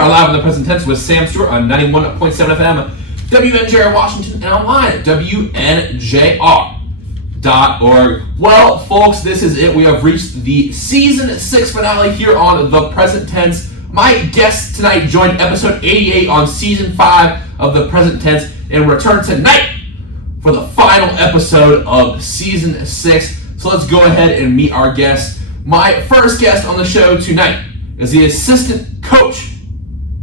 are live in the present tense with Sam Stewart on 91.7 FM, WNJR Washington, and online at WNJR.org. Well, folks, this is it. We have reached the Season 6 finale here on the present tense. My guest tonight joined episode 88 on Season 5 of the present tense and return tonight for the final episode of Season 6. So let's go ahead and meet our guest. My first guest on the show tonight is the assistant coach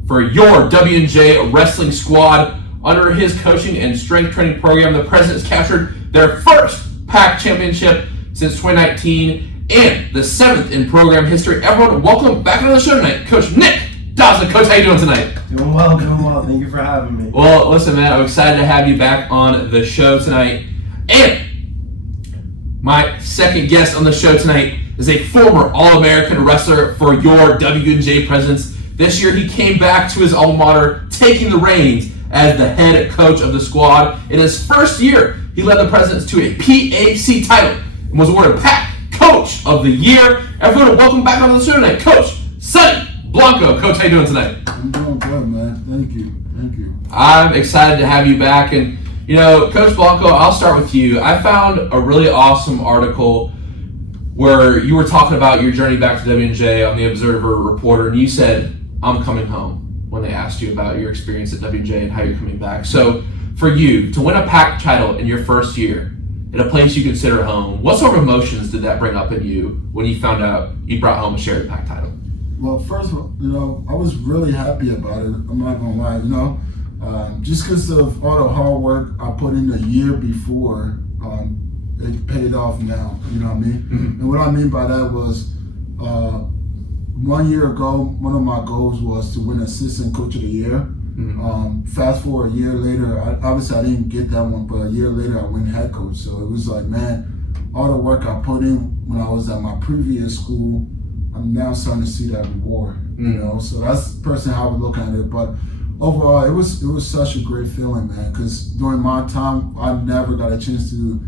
for your WNJ wrestling squad. Under his coaching and strength training program, the Presidents captured their first PAC championship since 2019 and the 7th in program history. Everyone, welcome back on the show tonight, Coach Nick Daza. Coach, how you doing tonight? Doing well. Thank you for having me. Well, listen, man, I'm excited to have you back on the show tonight. And my second guest on the show tonight is a former All-American wrestler for your WNJ Presidents. This year, he came back to his alma mater, taking the reins as the head coach of the squad. In his first year, he led the Presidents to a PAC title and was awarded PAC Coach of the Year. Everyone, welcome back on the show tonight, Coach Sonny Blanco. Coach, how you doing tonight? I'm doing good, man. Thank you. I'm excited to have you back. And, you know, Coach Blanco, I'll start with you. I found a really awesome article where you were talking about your journey back to WNJ on the Observer Reporter, and you said, I'm coming home, when they asked you about your experience at WNJ and how you're coming back. So for you, to win a PAC title in your first year, in a place you consider home, what sort of emotions did that bring up in you when you found out you brought home a shared PAC title? Well, first of all, I was really happy about it. I'm not gonna lie, just because of all the hard work I put in the year before, it paid off now, you know what I mean? Mm-hmm. And what I mean by that was, 1 year ago, one of my goals was to win Assistant Coach of the Year. Mm-hmm. Fast forward a year later, obviously I didn't get that one, but a year later I went head coach. So it was like, man, all the work I put in when I was at my previous school, I'm now starting to see that reward, you know? So that's personally how I would look at it. But overall, it was such a great feeling, man, because during my time, I never got a chance to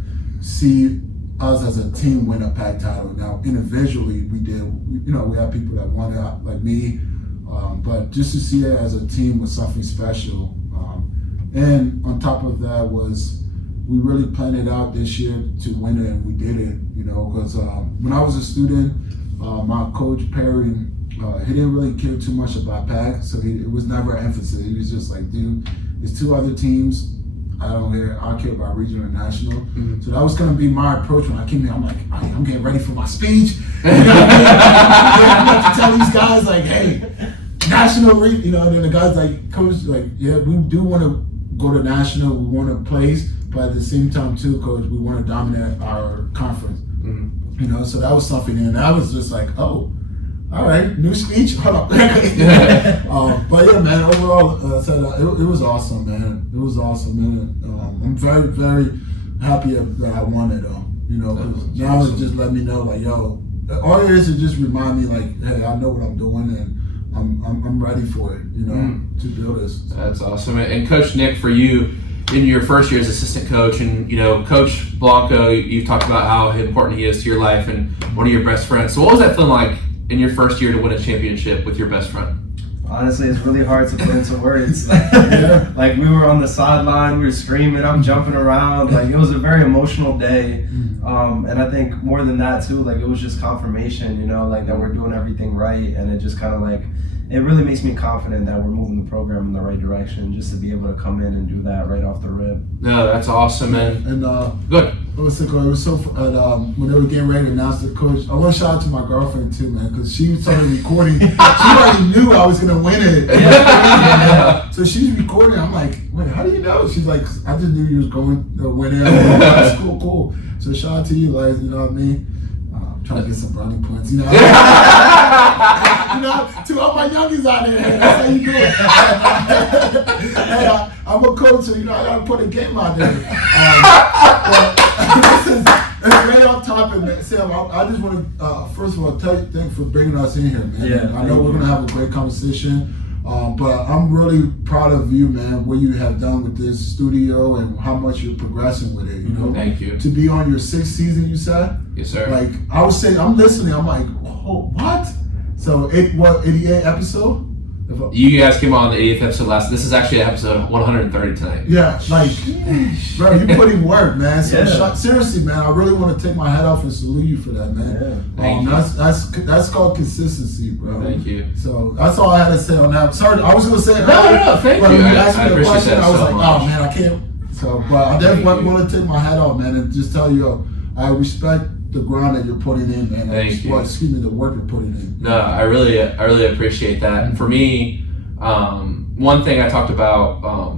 see us as a team win a PAC title. Now, individually, we did. We had people that won it, like me, but just to see it as a team was something special. And on top of that was, we really planned it out this year to win it, and we did it, because when I was a student, my coach, Perry, he didn't really care too much about PAC, so it was never an emphasis. He was just like, dude, there's 2 other teams. I don't care about regional and national. Mm-hmm. So that was going to be my approach when I came here. I'm like, I'm getting ready for my speech. You know what I mean? I have to tell these guys, like, hey, national, and then the guys like, Coach, like, yeah, we do want to go to national. We want to place, but at the same time, too, Coach, we want to dominate our conference. Mm-hmm. So that was something, and I was just like, oh, all right, new speech. Hold up. But yeah, man. Overall, it was awesome, man. It was awesome, man. I'm very, very happy that I won it, though. Because now it just let me know, like, yo, all it is just remind me, like, hey, I know what I'm doing, and I'm ready for it. To build this. That's awesome. And Coach Nick, for you, in your first year as assistant coach, and Coach Blanco, you've talked about how important he is to your life and one of your best friends. So what was that feeling like in your first year to win a championship with your best friend? Honestly, it's really hard to put into words. Like, we were on the sideline, we were screaming, I'm jumping around. Like, it was a very emotional day. And I think more than that too, like, it was just confirmation, like, that we're doing everything right. And it just kind of like, it really makes me confident that we're moving the program in the right direction, just to be able to come in and do that right off the rip. No, that's awesome, man. And good. It was so when they were getting ready to announce the coach, I want to shout out to my girlfriend too, man, because she started recording. She already knew I was gonna win it. So she's recording. I'm like, wait, how do you know? She's like, I just knew you was going to win it. That's cool. So shout out to you, guys. You know what I mean? Trying to get some brownie points, to all my youngies out there. That's how you do it. Hey, I'm a coach, so I gotta put a game out there. It's right off topic, man. Sam, I just want to first of all thank you for bringing us in here, man. Yeah, I know we're gonna have a great conversation. But I'm really proud of you, man, what you have done with this studio and how much you're progressing with it, Thank you. To be on your 6th season, you said? Yes, sir. Like, I was saying, I'm listening, I'm like, oh, what? So, 88 episode? You guys came on the 80th episode last. This is actually episode 130 tonight. Yeah, like, bro, you put in work, man. So Yeah. seriously, man, I really want to take my hat off and salute you for that, man. Yeah. Thank you. That's called consistency, bro. Thank you. So that's all I had to say on that. Sorry, I was gonna say it. No, thank But you. when you asked I me the appreciate question, that I was so like, much. oh man, I can't. So, but I definitely want to take my hat off, man, and just tell you, I respect the grind that you're putting in, man. Thank you. Excuse me, the work you're putting in. No, I really appreciate that. And for me, one thing I talked about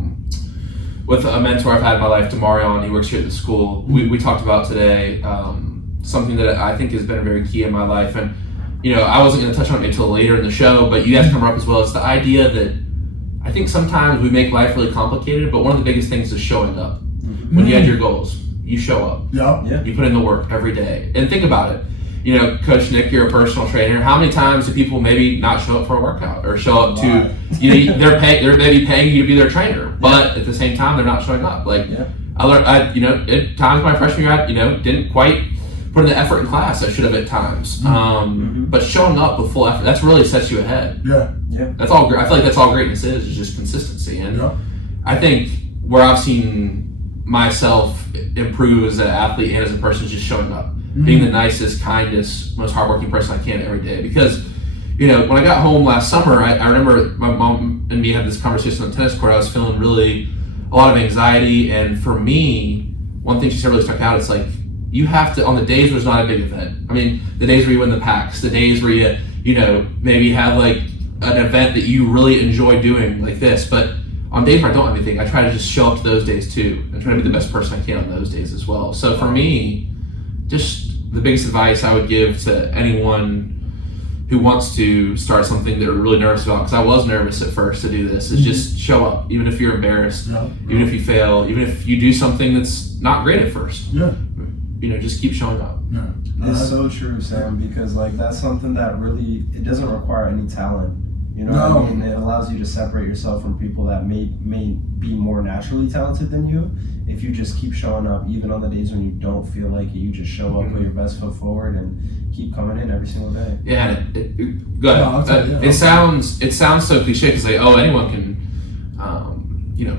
with a mentor I've had in my life, Demarion, he works here at the school. We talked about today something that I think has been very key in my life. And, I wasn't going to touch on it until later in the show, but you guys come up as well. It's the idea that I think sometimes we make life really complicated, but one of the biggest things is showing up. When you had your goals, you show up. Yeah. You put in the work every day. And think about it. Coach Nick, you're a personal trainer. How many times do people maybe not show up for a workout or show up to, they're maybe paying you to be their trainer, but at the same time, they're not showing up. Like, I learned, at times my freshman year, I, didn't quite put in the effort in class I should have at times. But showing up with full effort, that's really sets you ahead. Yeah. That's all. I feel like that's all greatness is just consistency. And I think where I've seen myself improve as an athlete and as a person is just showing up, being the nicest, kindest, most hardworking person I can every day. Because, when I got home last summer, I remember my mom and me had this conversation on the tennis court. I was feeling really a lot of anxiety, and for me, one thing she said really stuck out. It's like, you have to, on the days where it's not a big event. I mean, the days where you win the packs, the days where you maybe have like an event that you really enjoy doing like this, but on days where I don't have anything, I try to just show up to those days too and try to be the best person I can on those days as well. So for me, just the biggest advice I would give to anyone who wants to start something that they're really nervous about, because I was nervous at first to do this, is just show up, even if you're embarrassed, even if you fail, even if you do something that's not great at first. Just keep showing up. It's so true, Sam, because like that's something that really, it doesn't require any talent. What I mean? It allows you to separate yourself from people that may be more naturally talented than you. If you just keep showing up, even on the days when you don't feel like it, you just show up with your best foot forward and keep coming in every single day. Yeah, go ahead. It sounds so cliche because anyone can,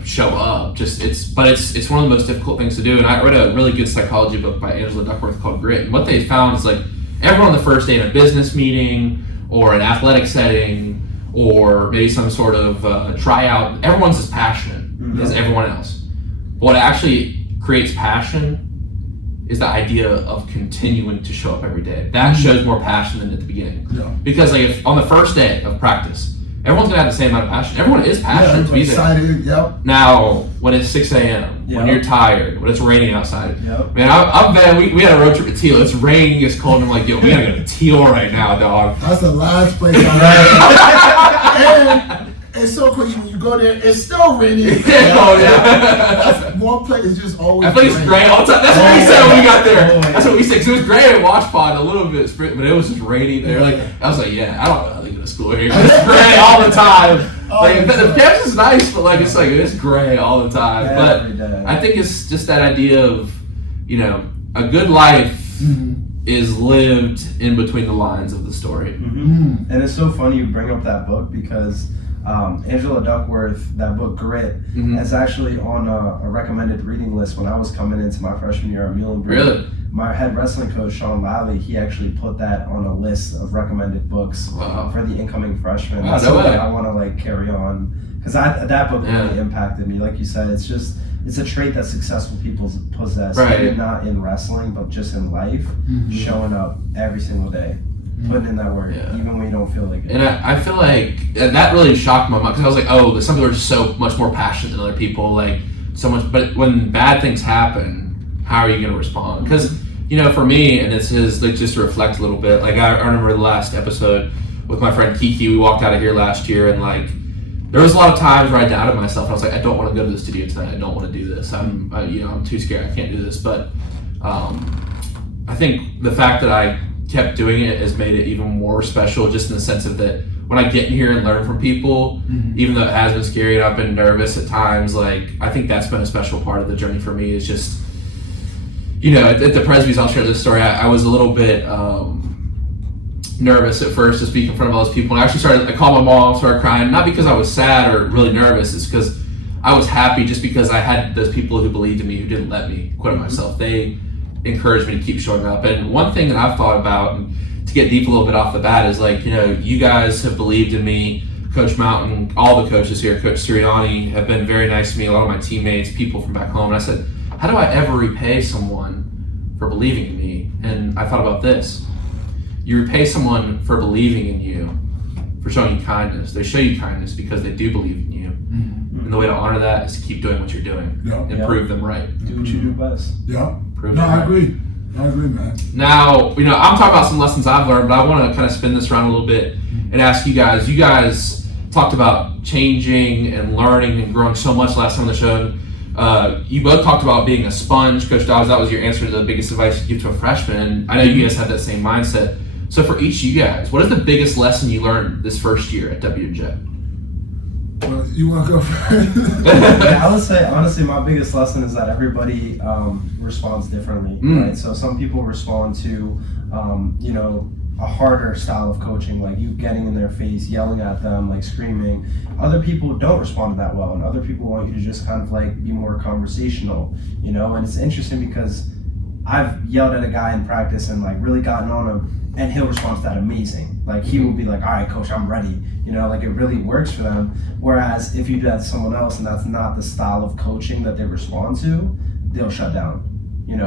show up. But it's one of the most difficult things to do. And I read a really good psychology book by Angela Duckworth called Grit. And what they found is like everyone on the first day in a business meeting or an athletic setting or maybe some sort of tryout, everyone's as passionate as everyone else. But what actually creates passion is the idea of continuing to show up every day. That shows more passion than at the beginning. Because like if on the first day of practice, everyone's gonna have the same amount of passion. Everyone is passionate to be there. Excited, Now, when it's 6 a.m., when you're tired, when it's raining outside, man, I've been, we had a road trip to Teal. It's raining, it's cold, and I'm like, we gotta go to Teal right now, dog. That's the last place I And it's so crazy when you go there, it's still raining. That's one place is just always I think it's gray all the time. That's what we said when we got there. That's what we said. 'Cause it was gray at Watch Pod, a little bit, but it was just raining there. Like I was like, I don't know how they go to school here. It's gray all the time. Like the campus is nice, but it's gray all the time. But I think it's just that idea of, a good life is lived in between the lines of the story. And it's so funny you bring up that book because Angela Duckworth, that book Grit, is actually on a recommended reading list when I was coming into my freshman year at Muhlenberg. Really? My head wrestling coach, Sean Lally, he actually put that on a list of recommended books for the incoming freshmen. That's something I want to carry on because that book really impacted me. Like you said, it's a trait that successful people possess, maybe not in wrestling, but just in life, showing up every single day. Putting in that work, even when you don't feel like it. And I feel like that really shocked my mom because I was like, some people are just so much more passionate than other people, so much. But when bad things happen, how are you going to respond? Because for me, and this is just to reflect a little bit. I remember the last episode with my friend Kiki. We walked out of here last year, and there was a lot of times where I doubted myself. I was like, I don't want to go to the studio tonight. I don't want to do this. I'm too scared. I can't do this. But I think the fact that I kept doing it has made it even more special, just in the sense of that when I get in here and learn from people, even though it has been scary and I've been nervous at times, I think that's been a special part of the journey for me. Is just, at the Presby's, I'll share this story. I was a little bit nervous at first to speak in front of all those people. And I called my mom, started crying, not because I was sad or really nervous, it's because I was happy just because I had those people who believed in me, who didn't let me quit on myself. They encouraged me to keep showing up. And one thing that I've thought about, and to get deep a little bit off the bat, is like, you guys have believed in me. Coach Mountain, all the coaches here, Coach Sirianni, have been very nice to me, a lot of my teammates, people from back home. And I said, how do I ever repay someone for believing in me? And I thought about this. You repay someone for believing in you, for showing you kindness. They show you kindness because they do believe in you. Mm-hmm. And the way to honor that is to keep doing what you're doing and prove them right. Do what you do best. Yeah. I agree. I agree, man. Now, I'm talking about some lessons I've learned, but I want to kind of spin this around a little bit and ask you guys. You guys talked about changing and learning and growing so much last time on the show. You both talked about being a sponge. Coach Daza, that was your answer to the biggest advice you give to a freshman. I know you guys have that same mindset. So for each of you guys, what is the biggest lesson you learned this first year at W&J? Well, you want to go first? I would say, honestly, my biggest lesson is that everybody responds differently, right? So some people respond to, a harder style of coaching, like you getting in their face, yelling at them, like screaming. Other people don't respond to that well, and other people want you to just kind of like be more conversational, and it's interesting because I've yelled at a guy in practice and like really gotten on him, and he'll respond to that amazing. Like he will be like, all right, coach, I'm ready. Like it really works for them. Whereas if you do that to someone else and that's not the style of coaching that they respond to, they'll shut down.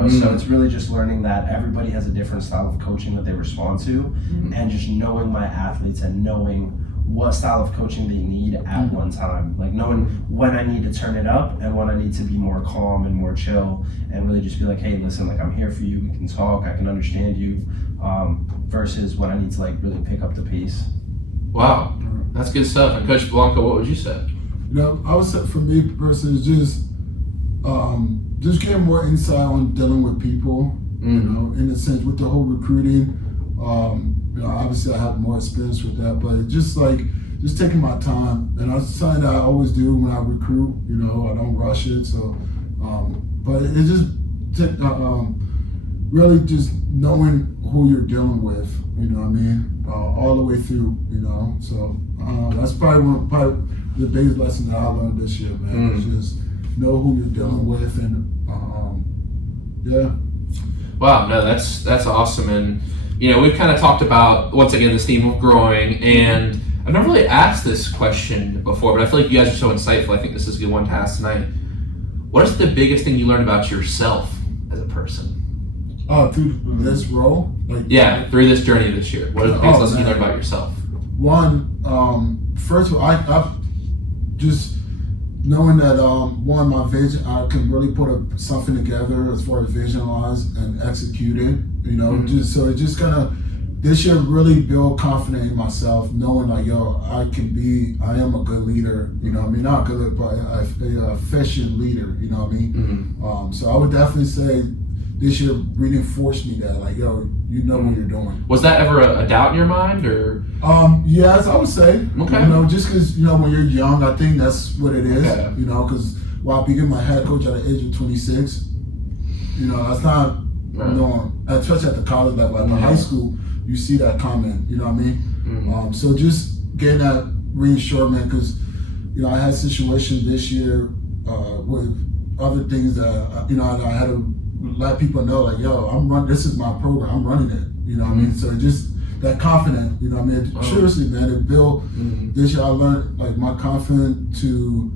So it's really just learning that everybody has a different style of coaching that they respond to, and just knowing my athletes and knowing what style of coaching they need at one time. Like knowing when I need to turn it up and when I need to be more calm and more chill, and really just be like, hey, listen, like I'm here for you, we can talk, I can understand you, versus when I need to like really pick up the pace. Wow, that's good stuff. And Coach Blanco, what would you say? I would say for me personally, just getting more insight on dealing with people, in a sense with the whole recruiting. Obviously I have more experience with that, but just taking my time, and that's something that I always do when I recruit. I don't rush it. So, but it just really just knowing who you're dealing with. All the way through. So that's probably the biggest lesson that I learned this year, man. Is just know who you're dealing with, and Wow, no, that's awesome. And we've kind of talked about, once again, this theme of growing, and I've never really asked this question before, but I feel like you guys are so insightful. I think this is a good one to ask tonight. What is the biggest thing you learned about yourself as a person? Through this role? Through this journey this year. What is the biggest lesson you learned about yourself? One, first of all, I just knowing that one, my vision, I can really put something together as far as visualize and execute it. Just kind of this year really build confidence in myself, knowing like, I am a good leader. Not good, but a efficient leader. So I would definitely say this year really forced me that, like, what you're doing. Was that ever a doubt in your mind, or? Yes, I would say. Okay. Just because, when you're young, I think that's what it is. Okay. Because while I became my head coach at the age of 26, that's not norm, especially at the college level. At the high school, you see that comment, So just getting that reassurance, because, I had situations this year with other things that, I had to let people know, like, this is my program, I'm running it, So just that confidence, seriously, man, it built, this year I learned, like, my confidence to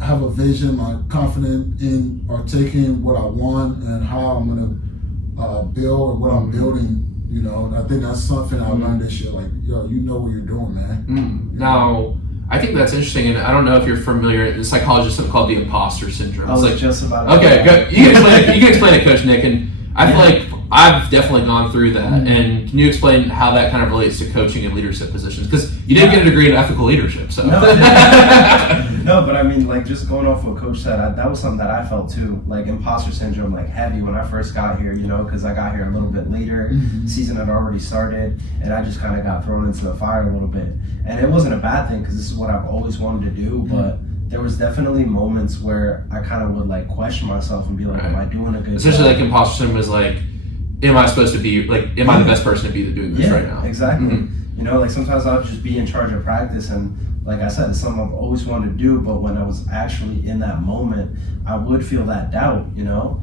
have a vision, my confidence in articulating what I want and how I'm gonna build and what I'm building, and I think that's something I learned this year, like, you know what you're doing, man. Now, I think that's interesting, and I don't know if you're familiar. In psychology, something called the imposter syndrome. I was just about to okay, good. You can explain it, Coach Nick, and I feel like I've definitely gone through that. And can you explain how that kind of relates to coaching and leadership positions? Because you did get a degree in ethical leadership, so. No, but I mean, like, just going off what Coach said, that was something that I felt too, like imposter syndrome, like heavy when I first got here, because I got here a little bit later, season had already started, and I just kind of got thrown into the fire a little bit. And it wasn't a bad thing, because this is what I've always wanted to do, but there was definitely moments where I kind of would like question myself and be like, am I doing a good job? Essentially, like imposter syndrome is like, am I supposed to be, like, am I the best person to be doing this right now? Exactly. Mm-hmm. You know, like sometimes I'll just be in charge of practice, and like I said, it's something I've always wanted to do, but when I was actually in that moment, I would feel that doubt, you know,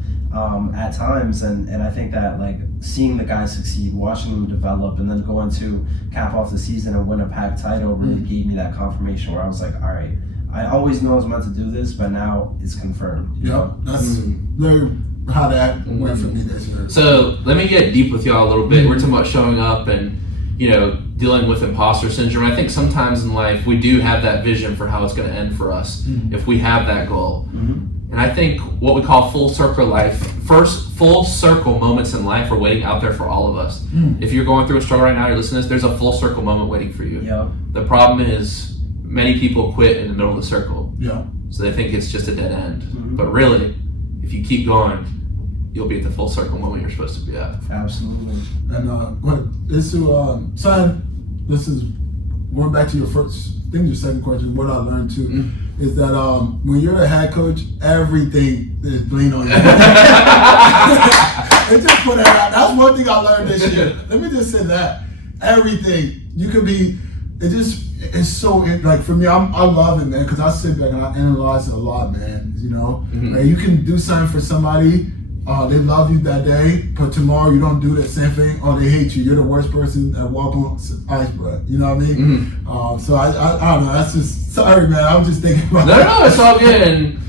at times. And I think that, like, seeing the guys succeed, watching them develop, and then going to cap off the season and win a pack title really gave me that confirmation where I was like, all right, I always knew I was meant to do this, but now it's confirmed. Yep, that's very how that went for me this year. So let me get deep with y'all a little bit. We're talking about showing up and, you know, dealing with imposter syndrome. I think sometimes in life we do have that vision for how it's going to end for us if we have that goal. And I think what we call full circle moments in life are waiting out there for all of us. If you're going through a struggle right now, you're listening to this, there's a full circle moment waiting for you. Yep. The problem is many people quit in the middle of the circle. Yeah. So they think it's just a dead end. But really, if you keep going, you'll be at the full circle moment you're supposed to be at. Absolutely. And this is going back to your second question. What I learned too is that when you're the head coach, everything is lean on you. And just put that out. That's one thing I learned this year. Let me just say that everything you can be. It's so like for me. I love it, man, because I sit back and I analyze it a lot, man. You know, like, you can do something for somebody. They love you that day, but tomorrow you don't do the same thing, or they hate you. You're the worst person that walk on ice, bro. You know what I mean? So I don't know. That's just, sorry, man. I'm just thinking about that. No, it's all good. And,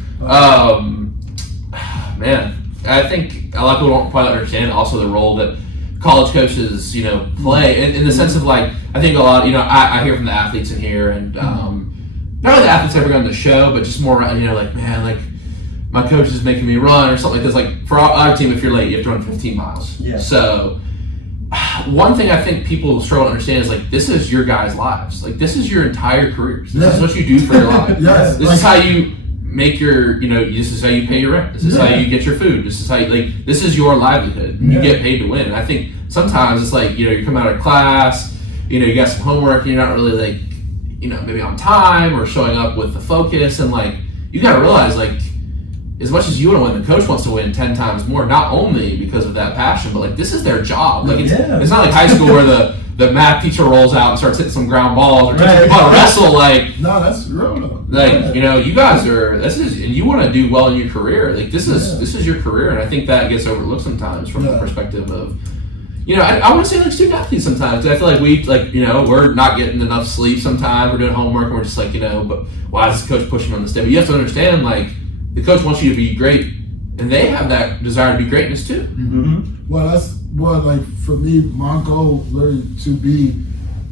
man, I think a lot of people don't quite understand also the role that college coaches, you know, play in the sense of, like, I think a lot, you know, I hear from the athletes in here, and not only the athletes ever go on the show, but just more, you know, like, man, like, my coach is making me run or something, because, like, for our team, if you're late, you have to run 15 miles. Yeah. So one thing I think people struggle to understand is, like, this is your guys' lives. Like, this is your entire careers. This is what you do for your life. Yes. This is how you make your, you know, this is how you pay your rent. This is how you get your food. This is how you, like, this is your livelihood. You get paid to win. And I think sometimes it's like, you know, you come out of class, you know, you got some homework, and you're not really, like, you know, maybe on time or showing up with the focus, and, like, you got to realize, like, as much as you want to win, the coach wants to win 10 times more, not only because of that passion, but, like, this is their job. Like, it's not like high school where the math teacher rolls out and starts hitting some ground balls or teaching people how to wrestle. Like, no, that's real though. Like, you know, you guys are, and you want to do well in your career. Like, this is your career, and I think that gets overlooked sometimes from the perspective of, you know, I want to say, like, student athletes sometimes. I feel like we, like, you know, we're not getting enough sleep sometimes. We're doing homework, and we're just like, you know, but why is this coach pushing on this day? But you have to understand, like, the coach wants you to be great, and they have that desire to be greatness too. Well, that's what, like, for me, my goal really to be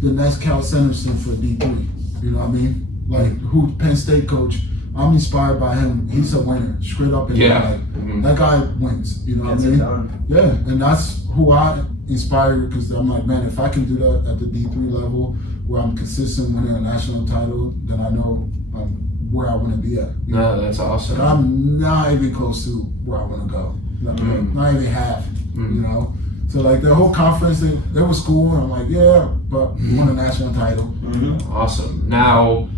the next Cal Sanderson for D3. You know what I mean? Like, who Penn State coach, I'm inspired by him. He's a winner, straight up and down. That guy wins. You know what I mean? Yeah, and that's who I inspire, because I'm like, man, if I can do that at the D3 level, where I'm consistent winning a national title, then I know I'm where I want to be at. No, that's awesome. But I'm not even close to where I want to go. Not even half, you know? So, like, the whole conference, they was cool, and I'm like, yeah, but we won a national title. Awesome. Now,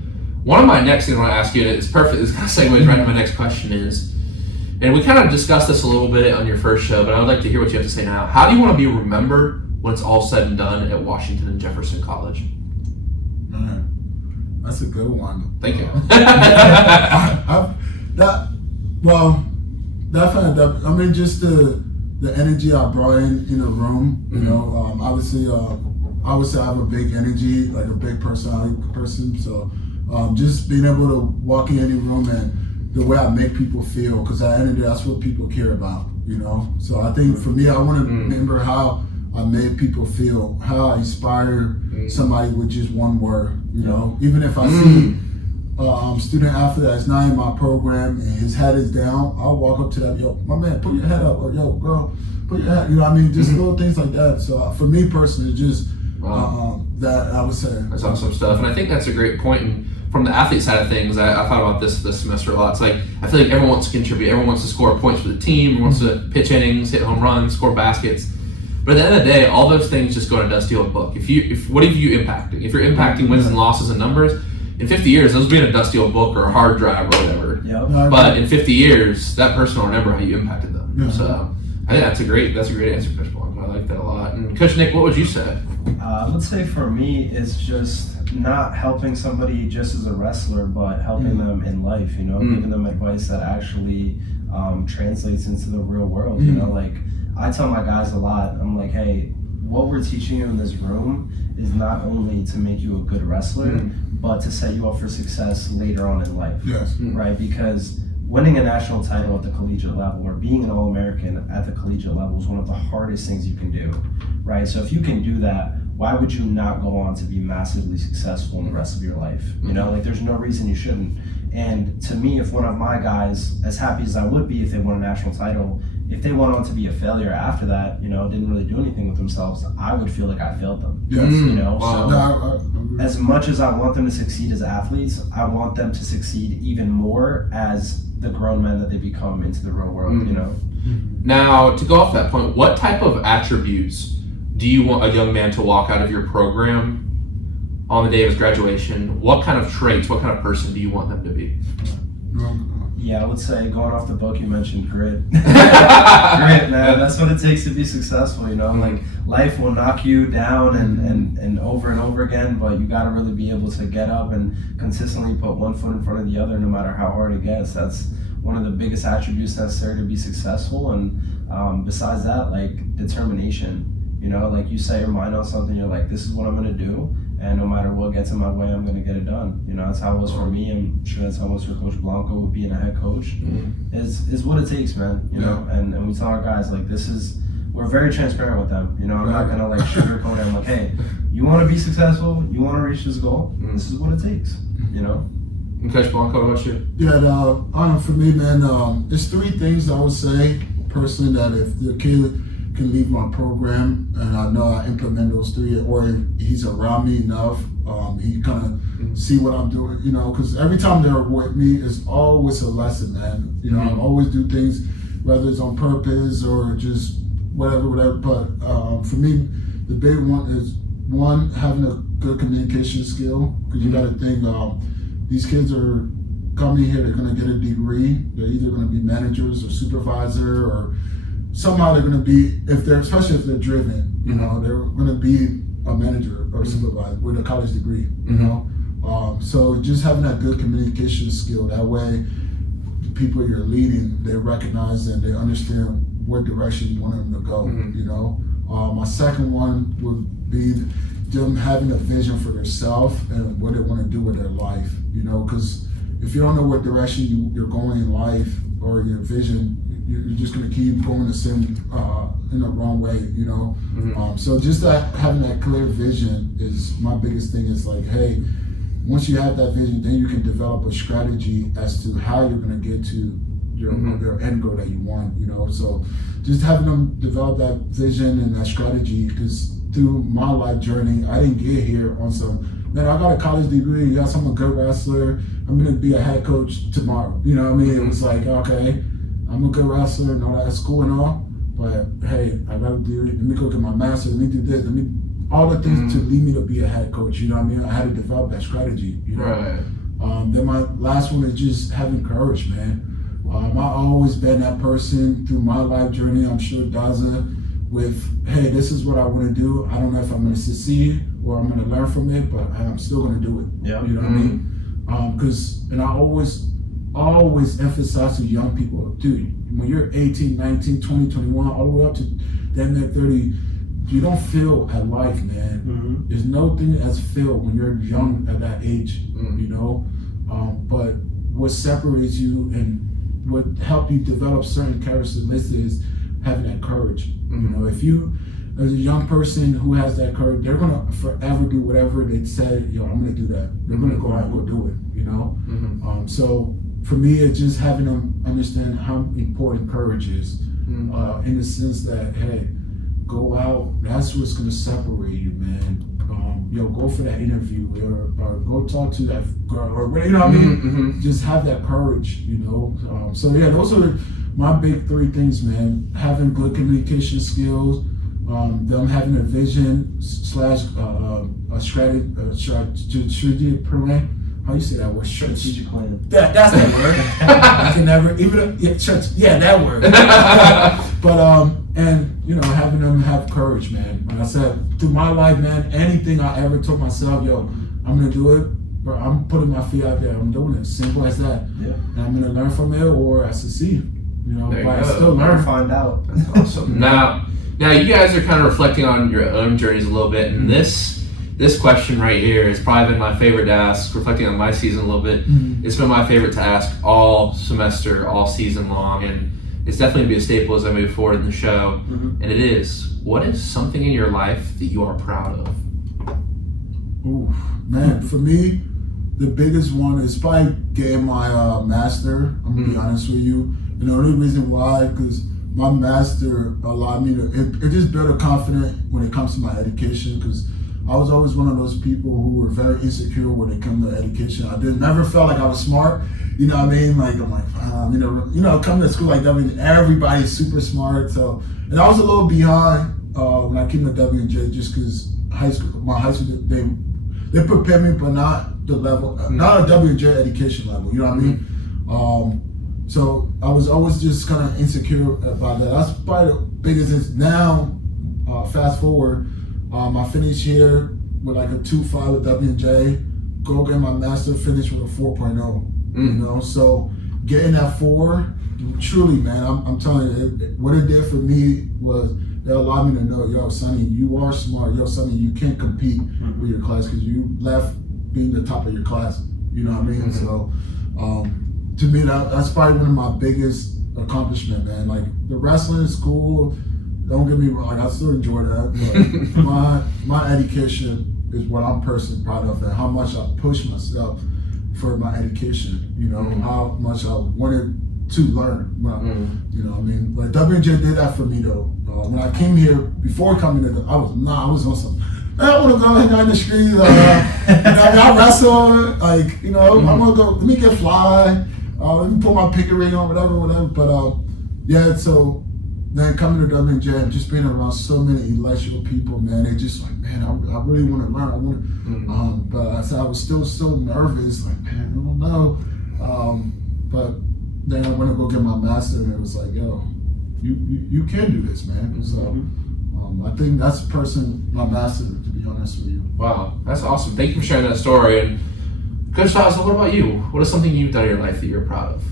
one of my next things I want to ask you, and it's perfect, this kind of segues right to my next question is, and we kind of discussed this a little bit on your first show, but I would like to hear what you have to say now. How do you want to be remembered when it's all said and done at Washington and Jefferson College? That's a good one. Thank you. Definitely. I mean, just the energy I brought in the room. You know, obviously, I would say I have a big energy, like a big personality person. So, just being able to walk in any room and the way I make people feel, because at the end of the day, that's what people care about. You know. So I think for me, I want to remember how I made people feel, how I inspire somebody with just one word, you know. Even if I see student athlete that's not in my program and his head is down, I'll walk up to them, yo, my man, put your head up, or yo, girl, put your head, you know what I mean? Just little things like that. So for me personally, it's just that I would say. That's awesome stuff. And I think that's a great point. And from the athlete side of things, I thought about this semester a lot. It's like, I feel like everyone wants to contribute. Everyone wants to score points for the team. Everyone wants to pitch innings, hit home runs, score baskets. But at the end of the day, all those things just go in a dusty old book. What are you impacting? If you're impacting wins and losses and numbers, in 50 years, those will be in a dusty old book or a hard drive or whatever. But in 50 years, that person will remember how you impacted them. So I think that's a great answer, Coach Blanco. I like that a lot. And Coach Nick, what would you say? I would say for me, it's just not helping somebody just as a wrestler, but helping them in life, giving them advice that actually translates into the real world. Like I tell my guys a lot, I'm like, hey, what we're teaching you in this room is not only to make you a good wrestler, but to set you up for success later on in life. Yes. Right? Because winning a national title at the collegiate level or being an All-American at the collegiate level is one of the hardest things you can do, right? So if you can do that, why would you not go on to be massively successful in the rest of your life? Like there's no reason you shouldn't. And to me, if one of my guys, as happy as I would be if they won a national title, if they went on to be a failure after that, didn't really do anything with themselves, I would feel like I failed them. Yes. So as much as I want them to succeed as athletes, I want them to succeed even more as the grown men that they become into the real world, Now, to go off that point, what type of attributes do you want a young man to walk out of your program on the day of his graduation? What kind of traits, what kind of person do you want them to be? Yeah, I would say going off the book you mentioned, grit. Grit, man. That's what it takes to be successful, Like life will knock you down and over again, but you gotta really be able to get up and consistently put one foot in front of the other no matter how hard it gets. That's one of the biggest attributes necessary to be successful. And besides that, like determination. Like you set your mind on something, you're like, this is what I'm gonna do, and no matter what gets in my way, I'm gonna get it done. That's how it was for me. I'm sure that's how it was for Coach Blanco with being a head coach. Is what it takes, man. And we tell our guys like we're very transparent with them. I'm not gonna like sugarcoat it. I'm like, hey, you want to be successful, you want to reach this goal, this is what it takes. And Coach Blanco, what about you? Yeah, for me, man, there's three things I would say personally that if the kid can leave my program and I know I implement those three, or if he's around me enough, he kind of see what I'm doing, because every time they're with me, it's always a lesson, man. I always do things, whether it's on purpose or just whatever. But for me, the big one is having a good communication skill, because you got to think these kids are coming here, they're going to get a degree, they're either going to be managers or supervisor, or somehow they're going to be, especially if they're driven, they're going to be a manager or a supervisor with a college degree, so just having that good communication skill, that way the people you're leading, they recognize and they understand what direction you want them to go, My second one would be them having a vision for themselves and what they want to do with their life, because if you don't know what direction you're going in life or your vision, you're just going to keep going the same in the wrong way, So just having that clear vision is my biggest thing. Is like, hey, once you have that vision, then you can develop a strategy as to how you're going to get to your end goal that you want, So just having them develop that vision and that strategy, because through my life journey, I didn't get here on some, man, I got a college degree, yes, I'm a good wrestler, I'm going to be a head coach tomorrow. It was like, okay, I'm a good wrestler and all that, school and all, but hey, I gotta do it. Let me go get my master's, let me do this, all the things to lead me to be a head coach, I had to develop that strategy, Right. Then my last one is just having courage, man. I've always been that person through my life journey. I'm sure Daza, with, hey, this is what I want to do. I don't know if I'm going to succeed or I'm going to learn from it, but I'm still going to do it. Yeah. You know what I mean? And I always emphasize to young people, dude, when you're 18, 19, 20, 21, all the way up to damn near 30, you don't feel at life, man. There's no thing as feel when you're young at that age, but what separates you and what help you develop certain characteristics is having that courage. If you, as a young person who has that courage, they're gonna forever do whatever they say, I'm gonna do that. They're gonna go out and go do it, So for me, it's just having them understand how important courage is, in the sense that, hey, go out, that's what's gonna separate you, man. Go for that interview or go talk to that girl or what I mean? Just have that courage, So yeah, those are my big three things, man. Having good communication skills, them having a vision / a strategy plan, how you say that word? Strategic plan. That's the word. I can never even church. Yeah, that word. But and you know, having them have courage, man. Like I said, through my life, man, anything I ever told myself, yo, I'm gonna do it. But I'm putting my feet out there. I'm doing it. Simple as that. Yeah. And I'm gonna learn from it, or I succeed. You know, There you but I go. still learn. Find out. That's awesome. Now you guys are kind of reflecting on your own journeys a little bit, and this question right here has probably been my favorite to ask, reflecting on my season a little bit. It's been my favorite to ask all semester, all season long, and it's definitely going to be a staple as I move forward in the show. And it is, what is something in your life that you are proud of? Ooh, man, for me, the biggest one is probably getting my master. I'm going to be honest with you. And the only reason why, because my master allowed me to, it just built a confidence when it comes to my education, because I was always one of those people who were very insecure when it came to education. I never felt like I was smart. You know what I mean? Like, I'm like, you know, coming to school like W, everybody's super smart. So, and I was a little behind when I came to W&J, just because my high school, they prepared me, but not the level, not a W&J education level. You know what I mean? So I was always just kind of insecure about that. That's probably the biggest. Is now, fast forward. I finished here with like a 2.5 with W&J, go get my master, finish with a 4.0, you know? So getting that 4, truly, man, I'm telling you, what it did for me was it allowed me to know, yo, Sonny, you are smart. Yo, Sonny, you can't compete with your class because you left being the top of your class, you know what I mean? So to me, that's probably one of my biggest accomplishments, man. Like the wrestling in school, don't get me wrong, I still enjoy that, but my education is what I'm personally proud of, and how much I push myself for my education, you know, how much I wanted to learn, you know what I mean? But W&J did that for me though. When I came here, before coming to I was on some, I want to go hang out in the streets, you know, I wrestle, like, you know, I'm gonna go, let me get fly, let me put my picket ring on, whatever, but yeah, so, man, coming to W&J and just being around so many electrical people, man, they just like, man, I really want to learn. I want, but I said I was still so nervous, like, man, I don't know. But then I went to go get my master, and it was like, yo, you can do this, man. So I think that's my master, to be honest with you. Wow, that's awesome. Thank you for sharing that story. And Coach Daza, what about you? What is something you've done in your life that you're proud of?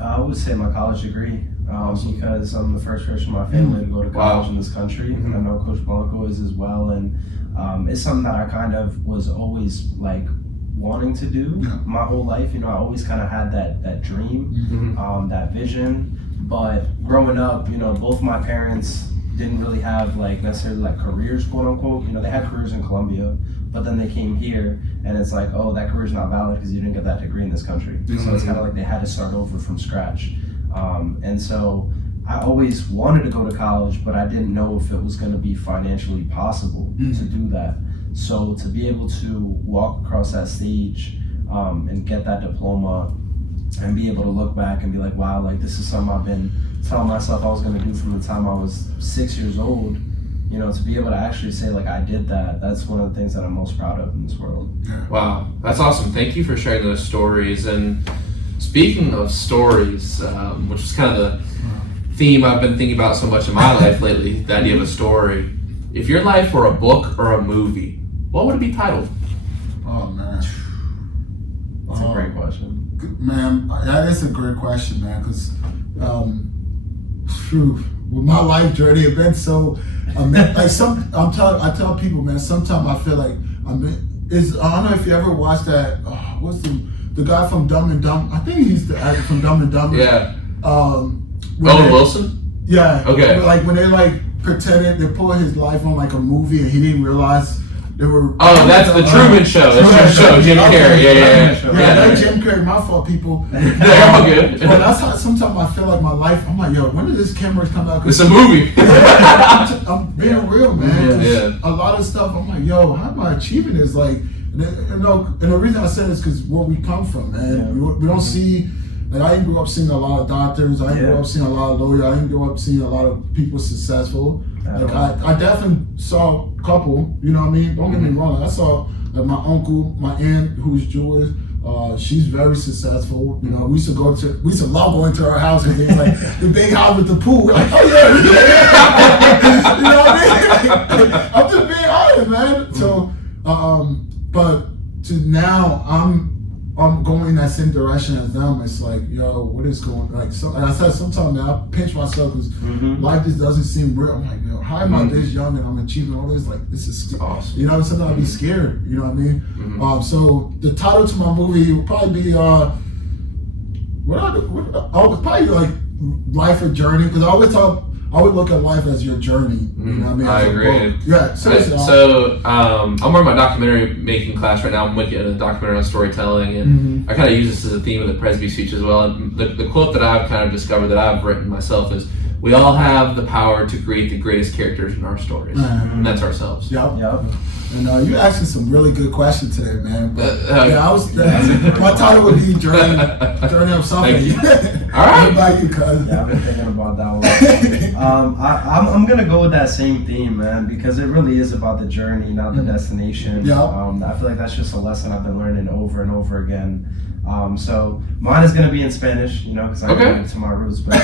I would say my college degree. Because I'm the first person in my family to go to college in this country. I know Coach Blanco is as well, and it's something that I kind of was always like wanting to do my whole life. You know, I always kind of had that dream, that vision. But growing up, you know, both my parents didn't really have like necessarily like careers, quote unquote. You know, they had careers in Colombia, but then they came here, and it's like, oh, that career's not valid because you didn't get that degree in this country. So it's kind of like they had to start over from scratch. And so I always wanted to go to college, but I didn't know if it was going to be financially possible to do that. So to be able to walk across that stage and get that diploma and be able to look back and be like, wow, like this is something I've been telling myself I was going to do from the time I was 6 years old, you know, to be able to actually say like I did that, that's one of the things that I'm most proud of in this world. Wow, that's awesome. Thank you for sharing those stories. And speaking of stories, which is kind of the theme I've been thinking about so much in my life lately, the idea of a story. If your life were a book or a movie, what would it be titled? Oh, man. That's a great question. Man, that is a great question, man, because with my life journey, it's been so, like I tell people, man, sometimes I feel like, I don't know if you ever watched that, what's the guy from Dumb and Dumb, I think he's the actor from Dumb and Dumber. Yeah. Wilson? Yeah. Okay. Like when they like pretended they put his life on like a movie and he didn't realize they were. Oh, that's the Truman Show. That's your show, Jim Carrey. Yeah. Jim Carrey, my fault, people. They're all good. But that's how sometimes I feel like my life. I'm like, yo, when did this camera come out? It's a movie. I'm being real, man. Yeah. A lot of stuff. I'm like, yo, how am I achieving this? Like, you know, and the reason I said this because where we come from, man. We don't see. Like I didn't grow up seeing a lot of doctors. I didn't grow up seeing a lot of lawyers. I didn't grow up seeing a lot of people successful. Like I definitely saw a couple. You know what I mean? Don't get me wrong. I saw like my uncle, my aunt who's Jewish, She's very successful. You know, we used to love going to her house because it's like the big house with the pool. We're like, oh yeah. You know what I mean? I'm just being honest, man. So, but to now, I'm going in that same direction as them. It's like, yo, what is going like? So, like I said, sometimes man, I pinch myself because life just doesn't seem real. I'm like, yo, how am I this young and I'm achieving all this? Like, this is awesome. You know, sometimes I'd be scared. You know what I mean? So the title to my movie would probably be probably like Life or Journey, because I would look at life as your journey. You know what I mean? I agree. Yeah. So I'm in my documentary making class right now. I'm looking at a documentary on storytelling, and I kind of use this as a theme of the Presby speech as well. And the quote that I've kind of discovered that I've written myself is, "We all have the power to create the greatest characters in our stories, and that's ourselves." Yep. And you asking some really good questions today, man. But, my title would be Journey of Something. All right. Yeah, I've been thinking about that one. I'm gonna go with that same theme, man, because it really is about the journey, not the destination. Yeah. I feel like that's just a lesson I've been learning over and over again. So mine is gonna be in Spanish, you know, because I'm going to my roots, but.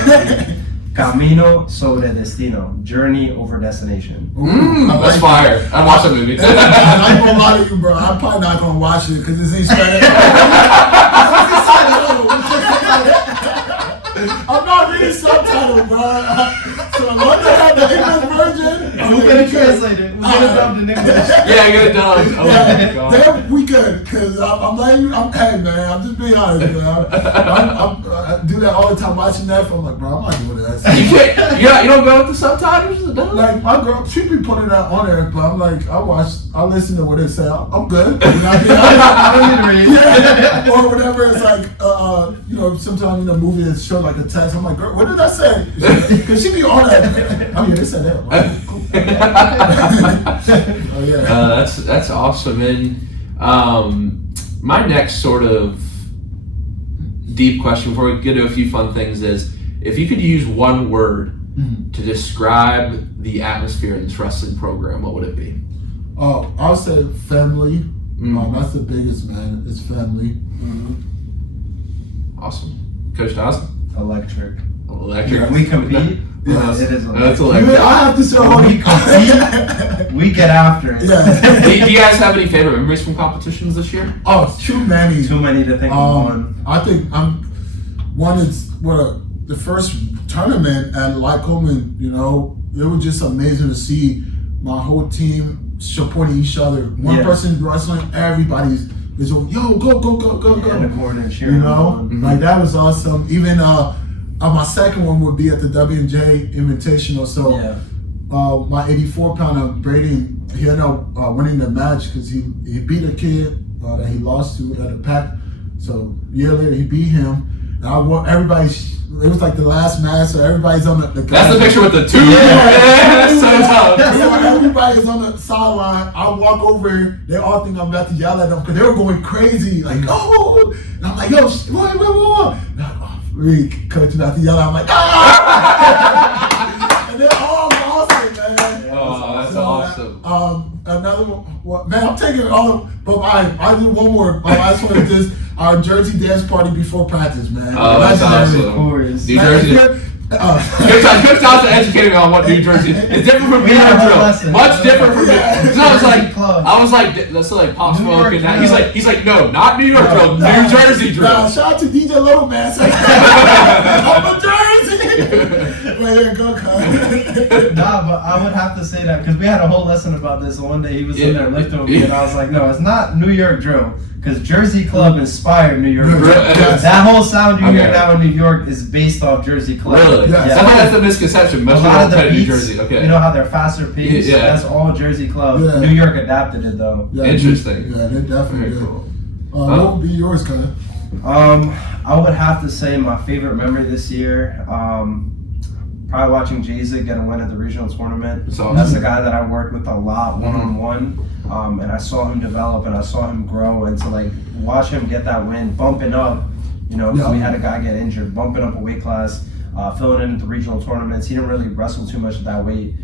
Camino sobre destino, journey over destination. That's fire. I watched that movie. I ain't gonna lie to you, bro. I'm probably not gonna watch it because it's in Spanish. I'm not reading subtitles, bro. So I love to have the English version. We're gonna translate it. We're gonna dub the English. Yeah, get it done. Oh my God. Then we could, because I'm letting you, hey man, I'm just being honest, man. I do that all the time watching Netflix. I'm like, bro, I'm not doing that. You don't go with the subtitles? Like, my girl, she be putting that on there, but I'm like, I listen to what it say. I'm good. You know what I don't need to read. Yeah. Or whatever. It's like, you know, sometimes in a movie it's show like a text. I'm like, girl, what did I say? Because she be on that. Oh yeah, they said that. Cool. Oh yeah. That's awesome. And my next sort of deep question before we get to a few fun things is, if you could use one word to describe the atmosphere in this wrestling program, what would it be? Oh, I would say family. That's the biggest, man. It's family. Awesome. Coach Daza? Electric. Electric. We compete. Yes. It is That's electric. electric. I have to say, We compete. We get after it. Yeah. Do you guys have any favorite memories from competitions this year? Oh, too many. Too many to think of one. I think the first tournament at Light Coleman, you know, it was just amazing to see my whole team supporting each other. One person wrestling, everybody's yo, go. In the corner cheering. You know, like that was awesome. Even my second one would be at the W&J Invitational. So my 84-pounder Brady, he ended up winning the match because he beat a kid that he lost to at a pack. So a year later he beat him. And I want everybody. It was like the last match, so everybody's on the That's the picture with the two. Yeah, so tough. So everybody's on the sideline. I walk over. They all think I'm about to yell at them because they were going crazy, like oh. And I'm like, yo, what? And I'm, oh, freak, coach about to yell. I'm like, ah! And they're all lost it, man. Oh, that's awesome. Another one, man. I'm taking all. But I do one more. My last one is this. Our Jersey dance party before practice, man. Oh, that's awesome. Of course. New Jersey. Good time to educate me on what New Jersey is. It's different from New York drill. Much different from New York. So I was like, that's like Pop Smoke and that. He's like, no, not New York drill, New Jersey drill. Shout out to DJ Little, man. I'm a Jersey. Well, go, Nah, but I would have to say that because we had a whole lesson about this. One day he was in there lifting with me, and I was like, no, it's not New York drill. Because Jersey Club inspired New York. Yes. That whole sound you hear now in New York is based off Jersey Club. Really? Yes. I think that's the misconception. Most people don't play New Jersey. Okay. You know how they're faster paced? Yeah. That's all Jersey Club. Yeah. New York adapted it though. Yeah, Interesting. Yeah, they definitely did. Cool. What would be yours, Kyle? I would have to say my favorite memory this year. Probably watching Daza get a win at the regional tournament. Awesome. That's the guy that I worked with a lot one-on-one. And I saw him develop and I saw him grow, and to like watch him get that win, bumping up, you know, because we had a guy get injured, bumping up a weight class, filling in at the regional tournaments. He didn't really wrestle too much at that weight.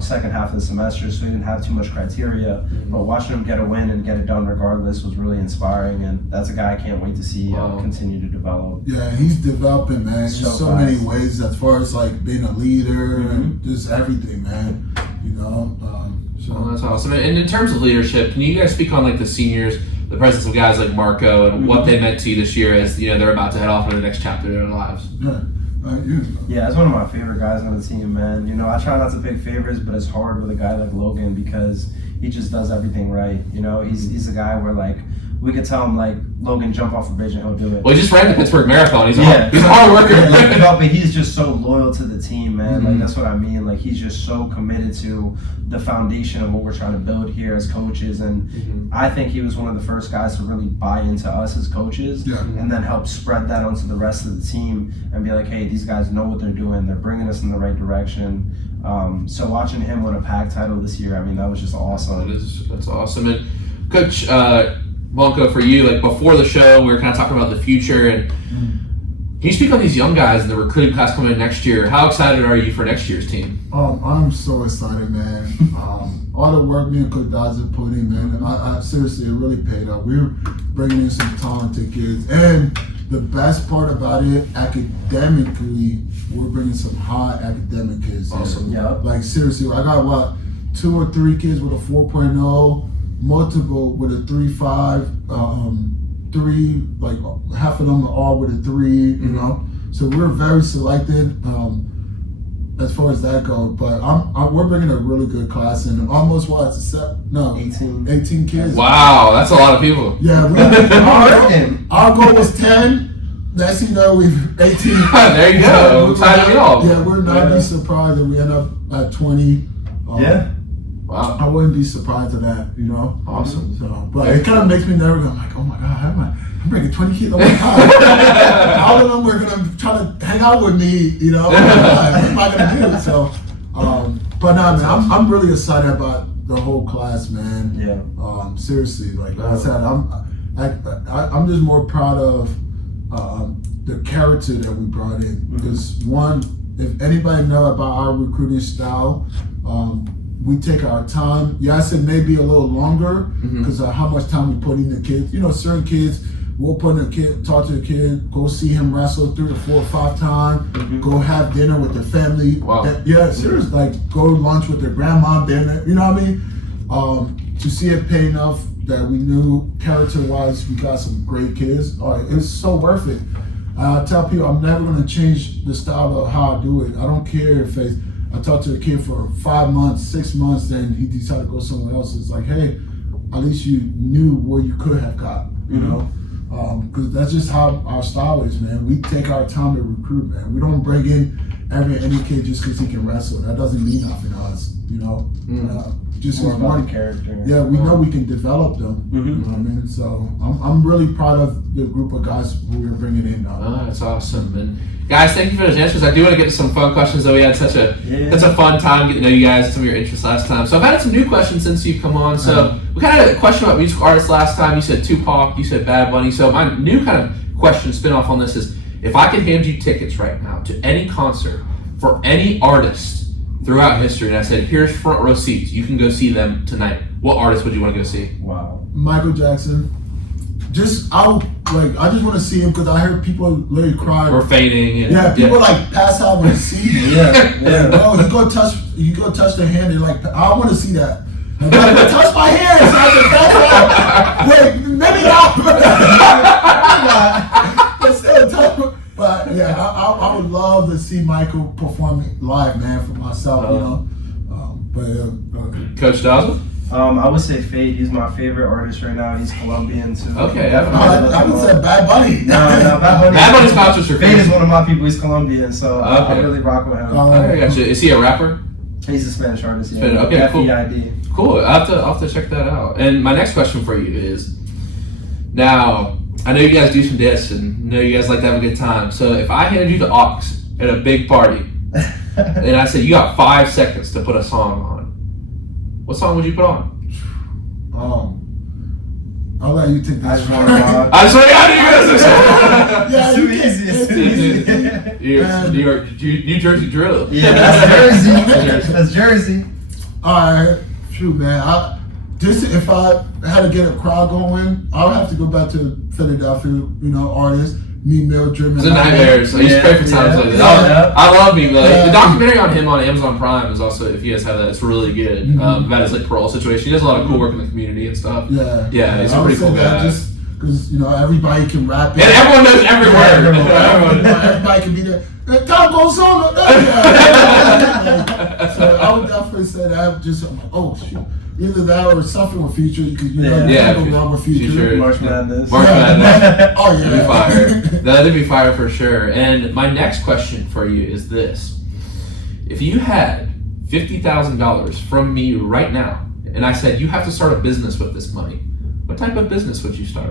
second half of the semester, so he didn't have too much criteria. But watching him get a win and get it done regardless was really inspiring, and that's a guy I can't wait to see continue to develop. Yeah, he's developing, man, in so many ways as far as like being a leader and just everything, man. You know. That's awesome. And in terms of leadership, can you guys speak on like the seniors, the presence of guys like Marco, and what they meant to you this year as they're about to head off into the next chapter of their lives? Yeah, it's one of my favorite guys on the team, man. I try not to pick favorites, but it's hard with a guy like Logan because he just does everything right. He's a guy where like we could tell him like Logan jump off a bridge and he'll do it. Well, he just ran the Pittsburgh Marathon. He's a hard worker. But he's just so loyal to the team, man. Like that's what I mean. Like he's just so committed to the foundation of what we're trying to build here as coaches, and I think he was one of the first guys to really buy into us as coaches, and then help spread that onto the rest of the team and be like, hey, these guys know what they're doing. They're bringing us in the right direction. So watching him win a PAC title this year, I mean, that was just awesome. That's awesome. And Coach Blanco, for you, like before the show, we were kind of talking about the future, and can you speak on these young guys in the recruiting class coming in next year? How excited are you for next year's team? I'm so excited, man. All the work me and Coach Daza put in, man, I seriously, it really paid off. We're bringing in some talented kids, and the best part about it, academically, we're bringing some high academic kids. Awesome. Yeah. Like seriously, I got 2 or 3 kids with a 4.0. Multiple with a 3.5, 3, like half of them are all with a 3, So we're very selected as far as that goes. But we're bringing a really good class in. Almost 18 kids. Wow, that's a lot of people. Yeah, our goal was 10. Next thing you know, we've 18. There you go. Yeah, we're not be surprised if we end up at 20. Wow. I wouldn't be surprised at that, Awesome. So, but it kind of makes me nervous. I'm like, oh my God, I'm bringing 20 kids. Oh my God. All of them are going to try to hang out with me, What am I going to do? So, but nah, man, I'm really excited about the whole class, man. Yeah. Seriously, like I said, I'm just more proud of the character that we brought in. Because one, if anybody know about our recruiting style, we take our time. Yes, it may be a little longer because of how much time we put in the kids. Certain kids, we'll put in a kid, talk to the kid, go see him wrestle 3 or 4 or 5 times, go have dinner with their family. Wow. Seriously, like go lunch with their grandma, dinner. You know what I mean? To see it pay enough that we knew character-wise we got some great kids. It's so worth it. I tell people I'm never going to change the style of how I do it. I don't care if I talked to a kid for 5 months, 6 months, then he decided to go somewhere else. It's like, hey, at least you knew where you could have got, because that's just how our style is, man. We take our time to recruit, man. We don't bring in any kid just because he can wrestle. That doesn't mean nothing to us, just more about the character. Yeah, we know we can develop them. You know what I mean? So I'm really proud of the group of guys who we're bringing in now. Oh, that's awesome. And guys, thank you for those answers. I do want to get to some fun questions, though. We had such a fun time getting to know you guys, some of your interests last time. So I've had some new questions since you've come on. So we kind of had a question about musical artists last time. You said Tupac, you said Bad Bunny. So my new kind of question, spin off on this is, if I could hand you tickets right now to any concert for any artist throughout history, and I said, here's front row seats, you can go see them tonight, what artist would you want to go see? Wow. Michael Jackson. I just want to see him because I heard people literally cry. Or fainting. And, people like pass out when they see him. Yeah. Bro, you go touch their hand and like, I want to see that. Like, touch my hand so I can pass out. Wait, maybe not. But still touch. But yeah, I would love to see Michael perform live, man, for myself, Coach Daza? I would say Fade. He's my favorite artist right now. He's Colombian too. Okay, I would say Bad Bunny. No, Bad Bunny. Bad Bunny's concerts are Fade is one of my people. He's Colombian, so I really rock with him. I gotcha. Is he a rapper? He's a Spanish artist. Yeah. Okay, cool. F-E-I-D. Cool. I'll have to check that out. And my next question for you is, now, I know you guys do some discs and know you guys like to have a good time. So if I handed you the aux at a big party and I said you got 5 seconds to put a song on, what song would you put on? I'll let you take I this. just want to walk. I'm sorry, how do you guys? Yeah, It's too you easy. It's too easy. New Jersey drill. Yeah, that's Jersey. That's Jersey. All right, true, man. If I had to get a crowd going, I would have to go back to Philadelphia, artists, meet Mildred. It's a nightmare. So he's pray for times like that. Yeah. I love me. Like, Yeah. the documentary on him on Amazon Prime is also, if you guys have that, it's really good. Mm-hmm. About his parole situation. He does a lot of cool work in the community and stuff. Yeah, he's I a would pretty say cool that guy. just because everybody can rap it. And everyone knows every word. Everybody can be there. Taco solo. So I would definitely say that. Just I'm like, oh shoot, either that or something with Future. Because Yeah, along with Future. March Madness. March Madness. Oh That'd be yeah. fire. That'd be fire for sure. And my next question for you is this: if you had $50,000 from me right now, and I said you have to start a business with this money, what type of business would you start?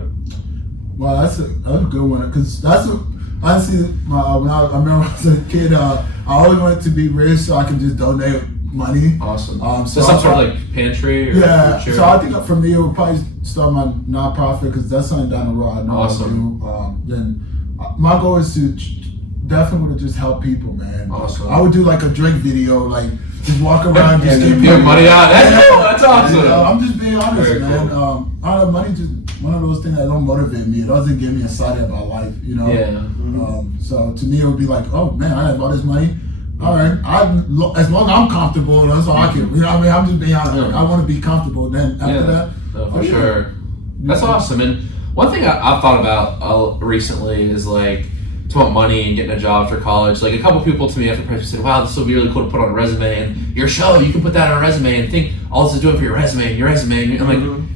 Well, that's a good one because honestly, when I remember when I was a kid, I always wanted to be rich so I could just donate money. Awesome. So some sort of like pantry or yeah. charity? So I think for me it would probably start my nonprofit because that's something down the road I know Awesome. how to do. Then my goal is to definitely would just help people, man. Awesome. I would do like a drink video, like just walk around, just give Give money out. That's cool. That's awesome. I'm just being honest, Very man. cool. Money just one of those things that don't motivate me. It doesn't get me excited about life, Yeah. So to me, it would be like, oh man, I have all this money. All right, as long as I'm comfortable, that's all I can. You know what I mean? I'm just being honest. Yeah. I want to be comfortable. Then after that, No, for sure. That's awesome. And one thing I've thought about recently is like, it's about money and getting a job for college. Like a couple people to me after press said, "Wow, this will be really cool to put on a resume." And your show, you can put that on a resume and think all this is doing for your resume. And your resume. And I'm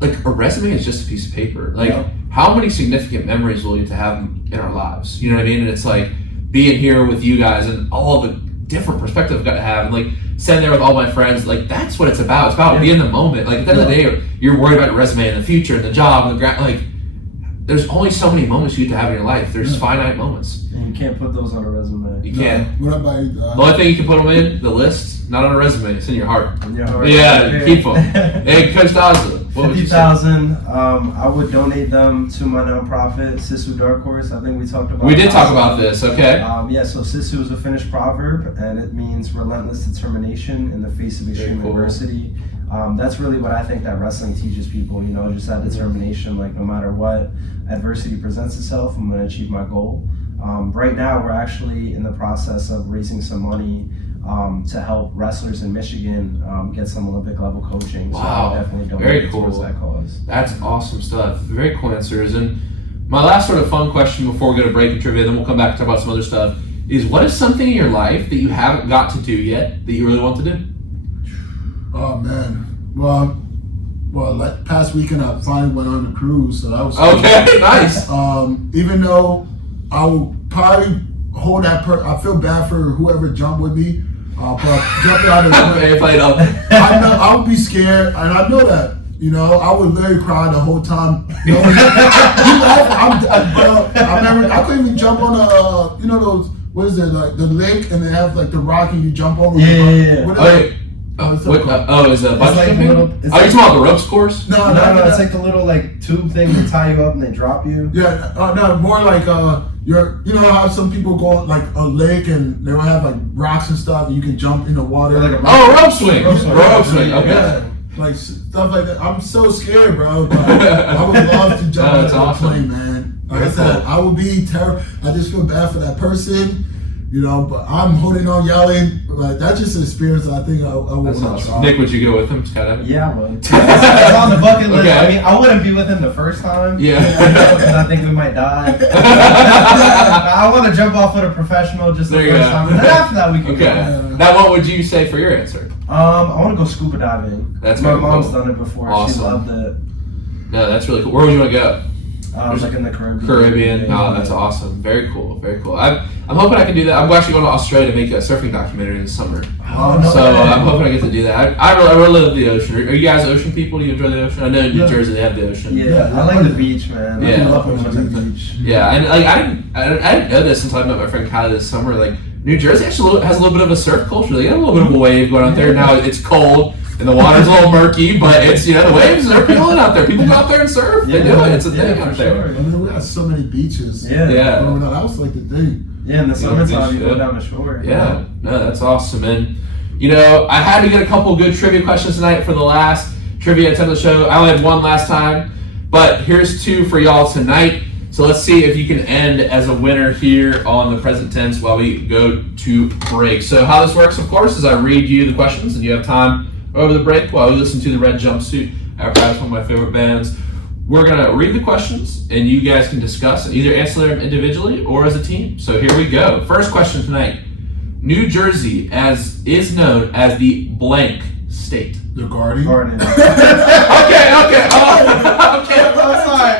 like a resume is just a piece of paper. Like, how many significant memories will we get to have in our lives? You know what I mean? And it's like being here with you guys and all the different perspectives I've got to have, and like sitting there with all my friends. Like, that's what it's about. It's about being in the moment. Like at the end of the day, you're worried about your resume and the future and the job and the like. There's only so many moments you get to have in your life. There's finite moments. And you can't put those on a resume. You can't. What about you? The only thing you can put them in, the list, not on a resume. It's in your heart. In your heart. Yeah, keep them. Hey, Coach Daza, what would you say? 50,000. I would donate them to my nonprofit, Sisu Dark Horse. I think we talked about. We did talk about this. Okay. So Sisu is a Finnish proverb, and it means relentless determination in the face of extreme adversity. That's really what I think that wrestling teaches people, just that determination, like no matter what adversity presents itself, I'm going to achieve my goal. Right now, we're actually in the process of raising some money to help wrestlers in Michigan get some Olympic level coaching. So Wow. I'll definitely Very donate cool. towards that cause. That's awesome stuff. Very cool answers. And my last sort of fun question before we go to break and trivia, then we'll come back and talk about some other stuff, is what is something in your life that you haven't got to do yet that you really want to do? Oh man. Well, like past weekend I finally went on a cruise, so that was Okay, nice. Even though I will probably hold that. I feel bad for whoever jumped with me, but jumping out of the Hey, play it up. I know I would be scared, and I know that. I would literally cry the whole time. I remember I couldn't even jump on those. What is it, like the lake, and they have like the rock, and you jump over. Yeah. What is Okay. What's Is it a bungee like jumping? little- Are you it's talking about the ropes course? No, It's like the little tube thing they tie you up and they drop you. Yeah, no, more like how some people go on like a lake and they will have like rocks and stuff, and you can jump in the water. Like a Oh, rope swing. Rope swing. Rope swing. Okay. Yeah, like stuff like that. I'm so scared, bro. But I would love to jump out That's of the awesome. plane, man. Like I Very said, cool. I would be terrible. I just feel bad for that person, but I'm holding on, yelling. Like that's just an experience that I think I would That's want to awesome. try. Nick, would you go with him? Skydiving? Yeah, but it's on the bucket list. Okay. I mean, I wouldn't be with him the first time. Yeah. Because I think we might die. I want to jump off with a professional just the There you first go. time. And then after that, we can Okay. go. Now, what would you say for your answer? I want to go scuba diving. That's My very mom's cool. done it before. Awesome. She loved it. No, that's really cool. Where would you want to go? Like in the Caribbean. Caribbean. Yeah. Oh, that's awesome. Very cool. Very cool. I'm hoping I can do that. I'm actually going to Australia to make a surfing documentary this summer. Oh, no So way. I'm hoping I get to do that. I really love the ocean. Are you guys ocean people? Do you enjoy the ocean? I know in New Yeah. Jersey they have the ocean. Yeah, I like the beach, man. Yeah. I love going to the beach. Yeah, and like I didn't know this until I met my friend Kylie this summer. Like New Jersey actually has a little bit of a surf culture. They got a little bit of a wave going out there. Now it's cold, and the water's a little murky, but it's the waves are appealing out there. People go out there and surf. They do it. It's a thing out there. I mean, we got so many beaches. Yeah. Growing up, that was like the thing. Yeah, in the summertime, you go down the shore. Yeah, no, that's awesome. And I had to get a couple good trivia questions tonight for the last trivia attempt of the show. I only had one last time, but here's 2 for y'all tonight. So let's see if you can end as a winner here on the present tense while we go to break. So how this works, of course, is I read you the questions and you have time over the break while we listen to the Red Jumpsuit Apparatus, one of my favorite bands. We're going to read the questions and you guys can discuss and either answer them individually or as a team. So here we go. First question tonight. New Jersey is known as the blank state. The Garden. Okay. Oh, okay. I'm sorry.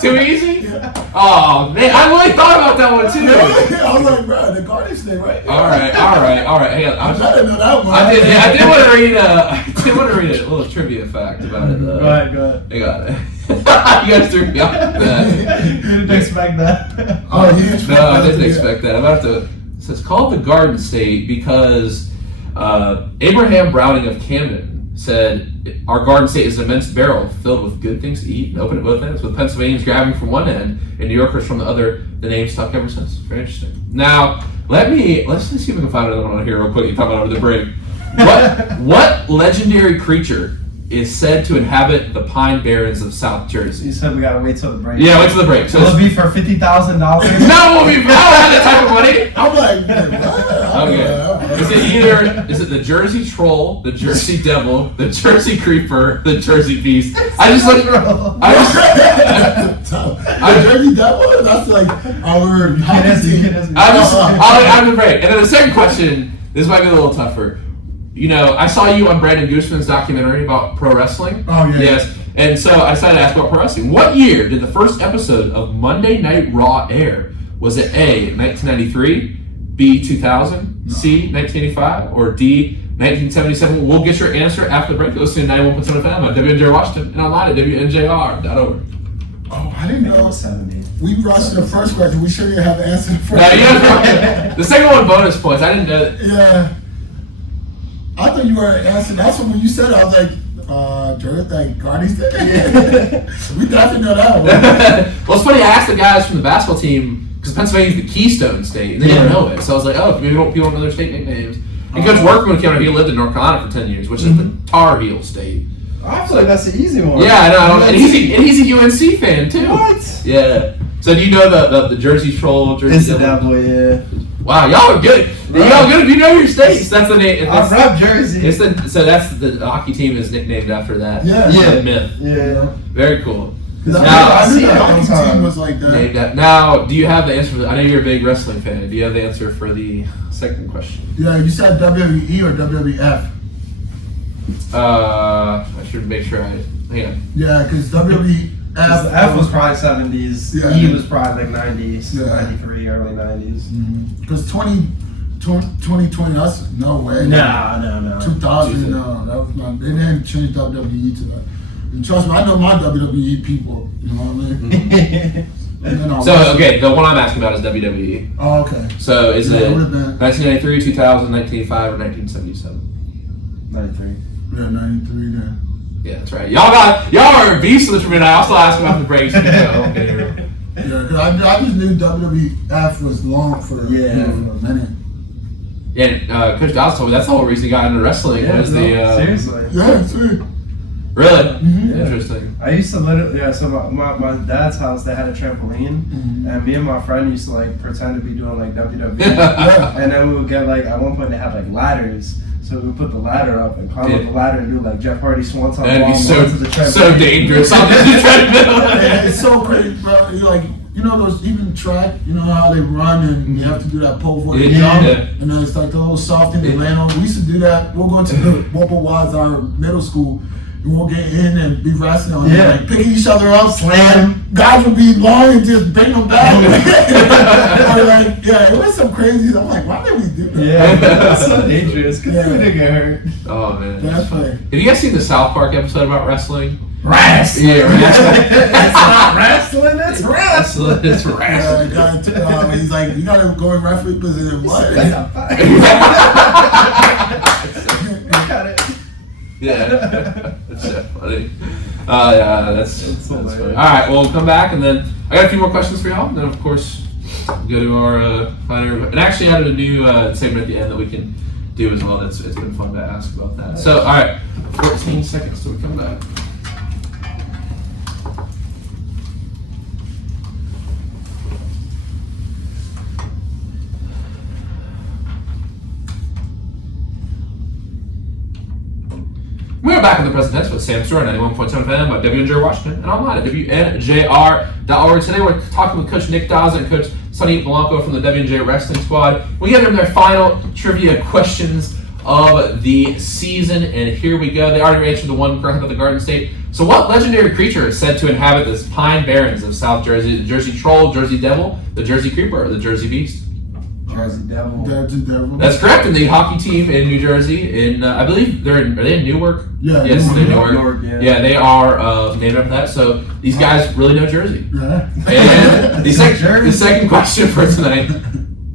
Too easy? Oh, man. I really thought about that one, too. I was like, bro, the Garden State, right? All right. Hang on. I didn't know that one. I did want to read a little trivia fact about it, though. Go ahead. I got it. You guys threw me off with that. You didn't expect that. Oh, you didn't expect No, I that? didn't expect that. I'm about to. So it's called the Garden State because Abraham Browning of Camden said, "Our Garden State is an immense barrel filled with good things to eat and open at both ends, with Pennsylvanians grabbing from one end and New Yorkers from the other. The name stuck ever since." Very interesting. Now, let's see if we can find another one on here real quick. You talk about over the break. What legendary creature is said to inhabit the Pine Barrens of South Jersey? You said we gotta wait till the break. Yeah, wait till the break. So Will it be for $50,000? no, I don't have that type of money. I'm like, what? Okay. Is it the Jersey Troll, the Jersey Devil, the Jersey Creeper, the Jersey Beast? I just The Jersey Devil? That's like our hockey team. I'm afraid. And then the second question, this might be a little tougher. I saw you on Brandon Gooseman's documentary about pro wrestling. Oh, yeah. Yes. And so I decided to ask about pro wrestling. What year did the first episode of Monday Night Raw air? Was it A, 1993, B, 2000, C, 1985, or D, 1977? We'll get your answer after the break. Listen to 91.7 FM on WNJ Washington and online at WNJR.org. Oh, I didn't know. 70. We rushed the first question. We sure didn't have the answer to the first No, you guys the second one bonus points. I didn't know that. Yeah. I thought you were answering. That's when you said it, I was like, Jordan, like, Gardy's did it. We definitely know that one. Well, it's funny. I asked the guys from the basketball team because Pennsylvania's the Keystone State, and they didn't know it. So I was like, oh, maybe people don't know their state nicknames. And Coach Workman came out. He lived in North Carolina for 10 years, which is the Tar Heel State. I feel like that's the easy one. Yeah, I know. And he's a UNC fan too. What? Yeah. So do you know the Jersey Troll? It's the Devil, yeah. Wow, y'all are good. Right. Y'all good. You know your states. That's the name. I'm from Jersey. So that's the hockey team is nicknamed after that. Yeah. Myth. Yeah. Very cool. I knew the hockey team was like that. Named that. Now, do you have the answer for I know you're a big wrestling fan. Do you have the answer for the second question? Yeah, you said WWE or WWF? I should make sure hang on. Yeah, because WWF. F was probably 70s. Yeah. E was probably like 90s, Yeah. 93, early 90s. Because 2020, that's no way. No. 2000, no. That was not, they didn't change WWE to that. And trust me, I know my WWE people. You know what I mean? And then So, okay, the one I'm asking about is WWE. Oh, okay. So, is it it would have been 1993, 2000, 1985, or 1977? 93. yeah, 93 then. Yeah, that's right. Y'all are beasts of this for me. I also asked about the breaks. Yeah, because I just knew WWF was long for a minute. Yeah, Coach Daza told me that's the whole reason he got into wrestling was seriously. Yeah, see. Really? Yeah. Interesting. I used to literally, so my dad's house, they had a trampoline, and me and my friend used to like pretend to be doing like WWE, and then we would get like, at one point they had like ladders, so we would put the ladder up and climb up the ladder and do like Jeff Hardy swanton That'd be bomb onto the trampoline. so dangerous. It's so crazy, bro. You're like, you know those even track, you know how they run and you have to do that pole for the jump, and then it's like the whole soft thing they land on. We used to do that. We'll go to the Mobile Wise, our middle school. And we'll get in and be wrestling on like picking each other up, slam. Guys would be long and just bring them back. It was some crazy. I'm like, why did we do that? Yeah, that's so dangerous because we didn't get hurt. Oh man, that's funny. Have you guys seen the South Park episode about wrestling? Wrestling. Yeah, wrestling. It's not wrestling. It's wrestling. It's wrestling. He's like, you gotta go in referee position. What? What kind of Yeah, that's so funny. Yeah, that's hilarious. funny. All right, well, we'll come back, and then I got a few more questions for y'all. And then, of course, go to our final. And actually, added a new segment at the end that we can do as well. It's been fun to ask about that. So, all right, 14 seconds till we come back. We are back in the present tense with Sam Stewart, 91.7 FM by WNJ Washington, and online at WNJR.org. Today we're talking with Coach Nick Daza and Coach Sonny Blanco from the WNJ Wrestling Squad. We get them their final trivia questions of the season, and here we go. They already answered the one correct about the Garden State. So what legendary creature is said to inhabit the Pine Barrens of South Jersey? The Jersey Troll, Jersey Devil, the Jersey Creeper, or the Jersey Beast? Jersey Devil. That's correct. And the hockey team in New Jersey, I believe are they in Newark? Yeah. Yes, they're in Newark. Newark, Yeah, they are named after that. So these guys really know Jersey. Yeah. And the second question for tonight: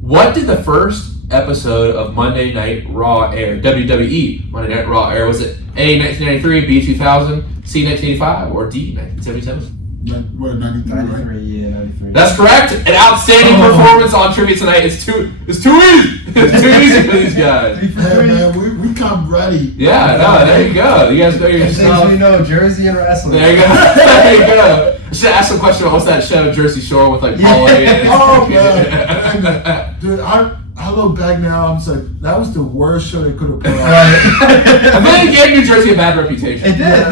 what did the first episode of Monday Night Raw air? WWE Monday Night Raw air. Was it A 1993, B 2000, C 1985, or D 1977? 93, right? 93, yeah, 93. That's correct. An outstanding performance on trivia tonight. It's too easy. It's too easy for these guys. Hey, man, we come ready. Yeah, no, there you go. You guys know your Things stuff. we know, Jersey and wrestling. There you go. There you go. I should ask some question about what's that show, Jersey Shore, with like Paul and Oh, man. Dude, I look back now, I'm just like, that was the worst show they could have put on. I think it gave New Jersey a bad reputation. It did.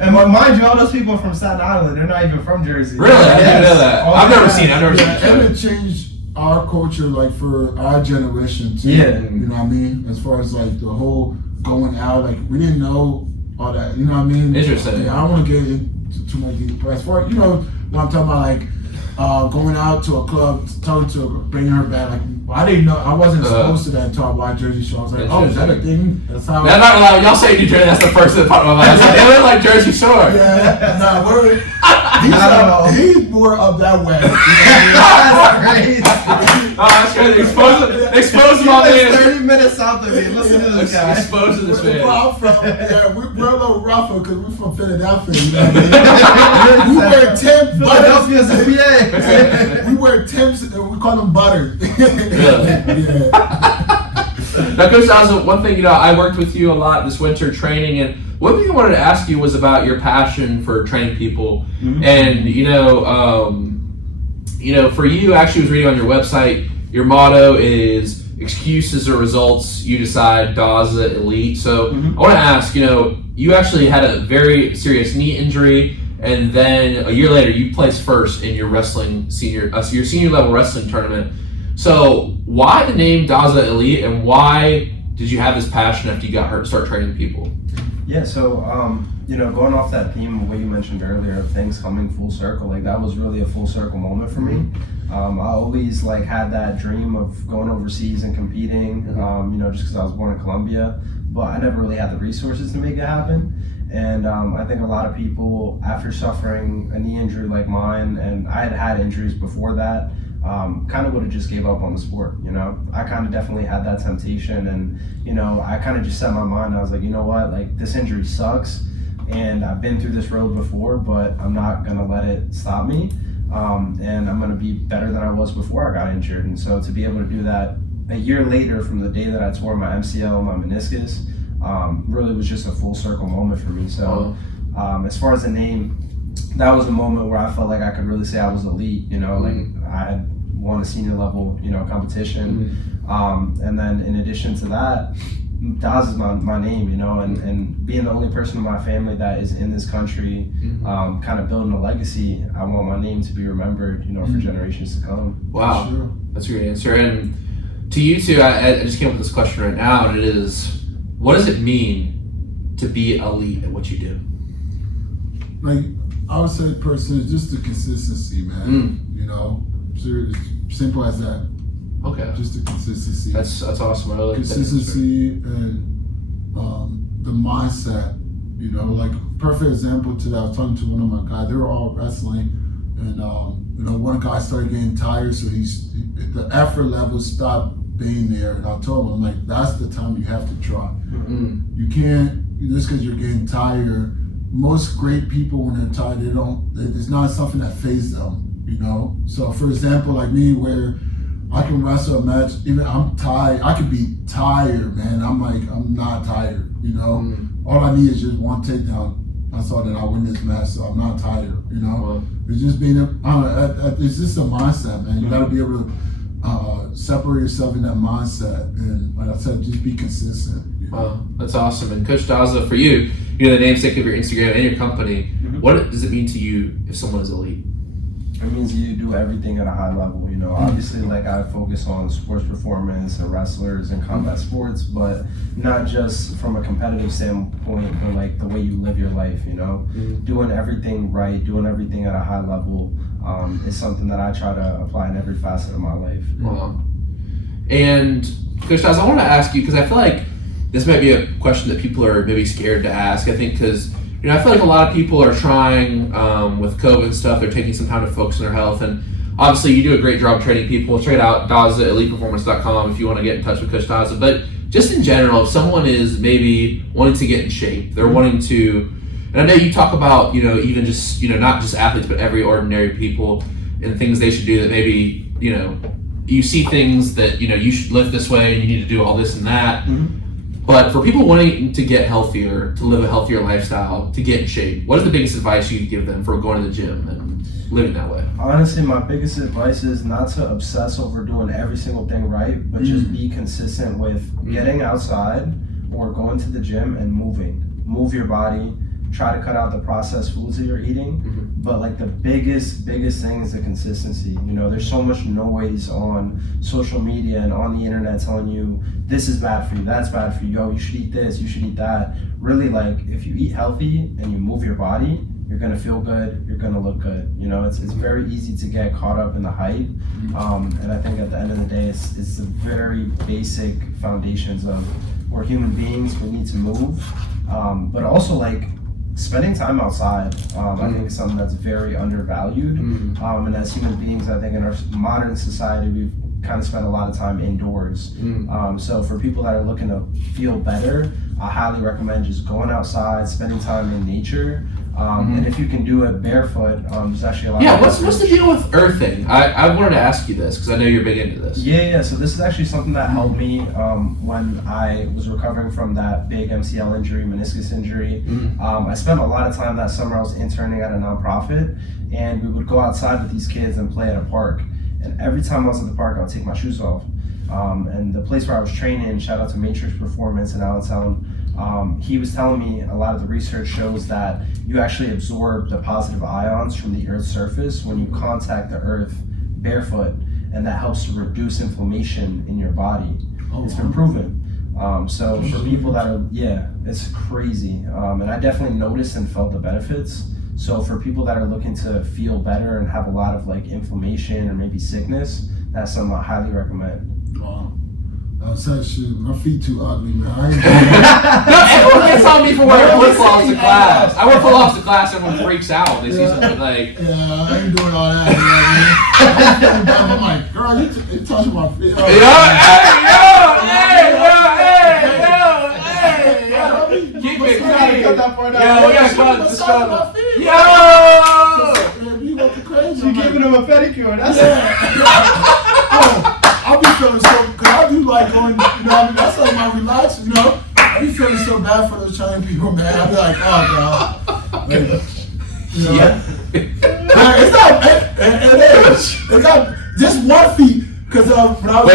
And mind you, all those people from Staten Island, they're not even from Jersey. Really? I didn't know that. I've never seen it. And it changed our culture, like, for our generation, too. Yeah. You know what I mean? As far as, like, the whole going out, like, we didn't know all that. You know what I mean? Interesting. Yeah, I don't want to get into too much detail. But as far as, you know, what I'm talking about, like, going out to a club, telling to bring her back. Like, I didn't know, I wasn't supposed to that until I watched Jersey Shore. I was like, oh, is that a thing? That's how. I'm not gonna lie, y'all say New Jersey, that's the first that popped in my mind. I was like, they look like Jersey Shore. Yeah, he's more of that way. That's crazy. Expose him on He lives there. 30 minutes south of me. Listen to this guy. Expose this Where man. I'm from, we're a little rougher because we're from Philadelphia. You know what I mean? We wear Timbs. Philadelphia's a PA. We wear Timbs and we call them butter. Really? Yeah. Now, Coach Daza, one thing, I worked with you a lot this winter training, and one thing I wanted to ask you was about your passion for training people. Mm-hmm. And, for you, actually, I was reading on your website, your motto is excuses or results, you decide, Daza Elite. So I want to ask, you actually had a very serious knee injury, and then a year later, you placed first in your your senior level wrestling tournament. So why the name Daza Elite, and why did you have this passion after you got hurt to start training people? Yeah, so, going off that theme of what you mentioned earlier of things coming full circle, like that was really a full circle moment for me. I always had that dream of going overseas and competing, just because I was born in Colombia, but I never really had the resources to make it happen. And I think a lot of people, after suffering a knee injury like mine, and I had injuries before that, kind of would have just gave up on the sport, I kind of definitely had that temptation, and, I kind of just set my mind, I was like, you know what, this injury sucks, and I've been through this road before, but I'm not going to let it stop me, and I'm going to be better than I was before I got injured. And so to be able to do that a year later from the day that I tore my MCL, my meniscus, really was just a full circle moment for me. So as far as the name, that was a moment where I felt like I could really say I was elite, I had won a senior level, competition. And then in addition to that, Daz is my name, and being the only person in my family that is in this country, kind of building a legacy, I want my name to be remembered, for generations to come. Wow, Sure. That's a great answer. And to you too, I just came up with this question right now, and it is, what does it mean to be elite at what you do? I would say personally, it's just the consistency, man. Simple as that. Okay. Just the consistency. That's awesome. I like consistency and the mindset. Perfect example to that. I was talking to one of my guys. They were all wrestling, and one guy started getting tired, so the effort level stopped being there. And I told him, I'm like, that's the time you have to try. You can't just because you're getting tired. Most great people, when they're tired, it's not something that phases them, you know? So for example, like me, where I can wrestle a match, even I'm tired, I could be tired, man. I'm not tired, you know? All I need is just one takedown. I saw that I win this match, so I'm not tired, you know? It's just being, it's just a mindset, man. You gotta be able to separate yourself in that mindset. And like I said, just be consistent. You know? Wow, that's awesome. And Coach Daza, for you, you're the namesake of your Instagram and your company. What does it mean to you if someone is elite? It means you do everything at a high level, you know. Obviously, like, I focus on sports performance and wrestlers and combat sports, but not just from a competitive standpoint, but like the way you live your life, you know. Doing everything right, doing everything at a high level is something that I try to apply in every facet of my life. Wow. And Coach Daza, I want to ask you, because I feel like this might be a question that people are maybe scared to ask. I think because, you know, I feel like a lot of people are trying with COVID and stuff, they're taking some time to focus on their health. And obviously you do a great job training people. Check it out, Daza, eliteperformance.com, if you want to get in touch with Coach Daza. But just in general, if someone is maybe wanting to get in shape, they're wanting to, and I know you talk about, you know, even just, you know, not just athletes, but every ordinary people and things they should do that maybe, you know, you see things that, you know, you should lift this way and you need to do all this and that. But for people wanting to get healthier, to live a healthier lifestyle, to get in shape, what is the biggest advice you could give them for going to the gym and living that way? Honestly, my biggest advice is not to obsess over doing every single thing right, but just be consistent with getting outside or going to the gym and moving. Move your body. Try to cut out the processed foods that you're eating. But like the biggest thing is the consistency. You know, there's so much noise on social media and on the internet telling you this is bad for you, that's bad for you, yo, you should eat this, you should eat that. Really, like, if you eat healthy and you move your body, you're gonna feel good, you're gonna look good. You know, it's very easy to get caught up in the hype. And I think at the end of the day, it's the very basic foundations of we're human beings, we need to move. But also, like, spending time outside, I think is something that's very undervalued. And as human beings, I think in our modern society, we've kind of spent a lot of time indoors. So for people that are looking to feel better, I highly recommend just going outside, spending time in nature. And if you can do it barefoot, there's actually a lot of what's the deal with earthing? I wanted to ask you this because I know you're big into this. Yeah, so this is actually something that helped me when I was recovering from that big MCL injury, meniscus injury. I spent a lot of time that summer. I was interning at a nonprofit, and we would go outside with these kids and play at a park. And every time I was at the park, I would take my shoes off. And the place where I was training, shout out to Matrix Performance in Allentown, he was telling me a lot of the research shows that you actually absorb the positive ions from the Earth's surface when you contact the Earth barefoot, and that helps to reduce inflammation in your body. It's been proven. So for people that are, it's crazy. And I definitely noticed and felt the benefits. So for people that are looking to feel better and have a lot of like inflammation or maybe sickness, that's something I highly recommend. Wow. Shit, my feet too ugly, man. Everyone gets on me for wearing flip-flops to class. I wear flip-flops to class, everyone freaks out. They see something like... Yeah, I ain't doing all that, you know what I mean? I'm like, girl, you touching my feet. Yo! Keep it clean. Cut that part out. Yo, we gotta cut this stuff. Yo! You look crazy. You're giving him a pedicure, that's I'll be feeling so, because I do like going, you know, I mean, that's like my relax, you know. I be feeling so bad for those Chinese people, man. I be like, oh, God. Like, you know, it's not, it is. It's not just one feet, because when I was...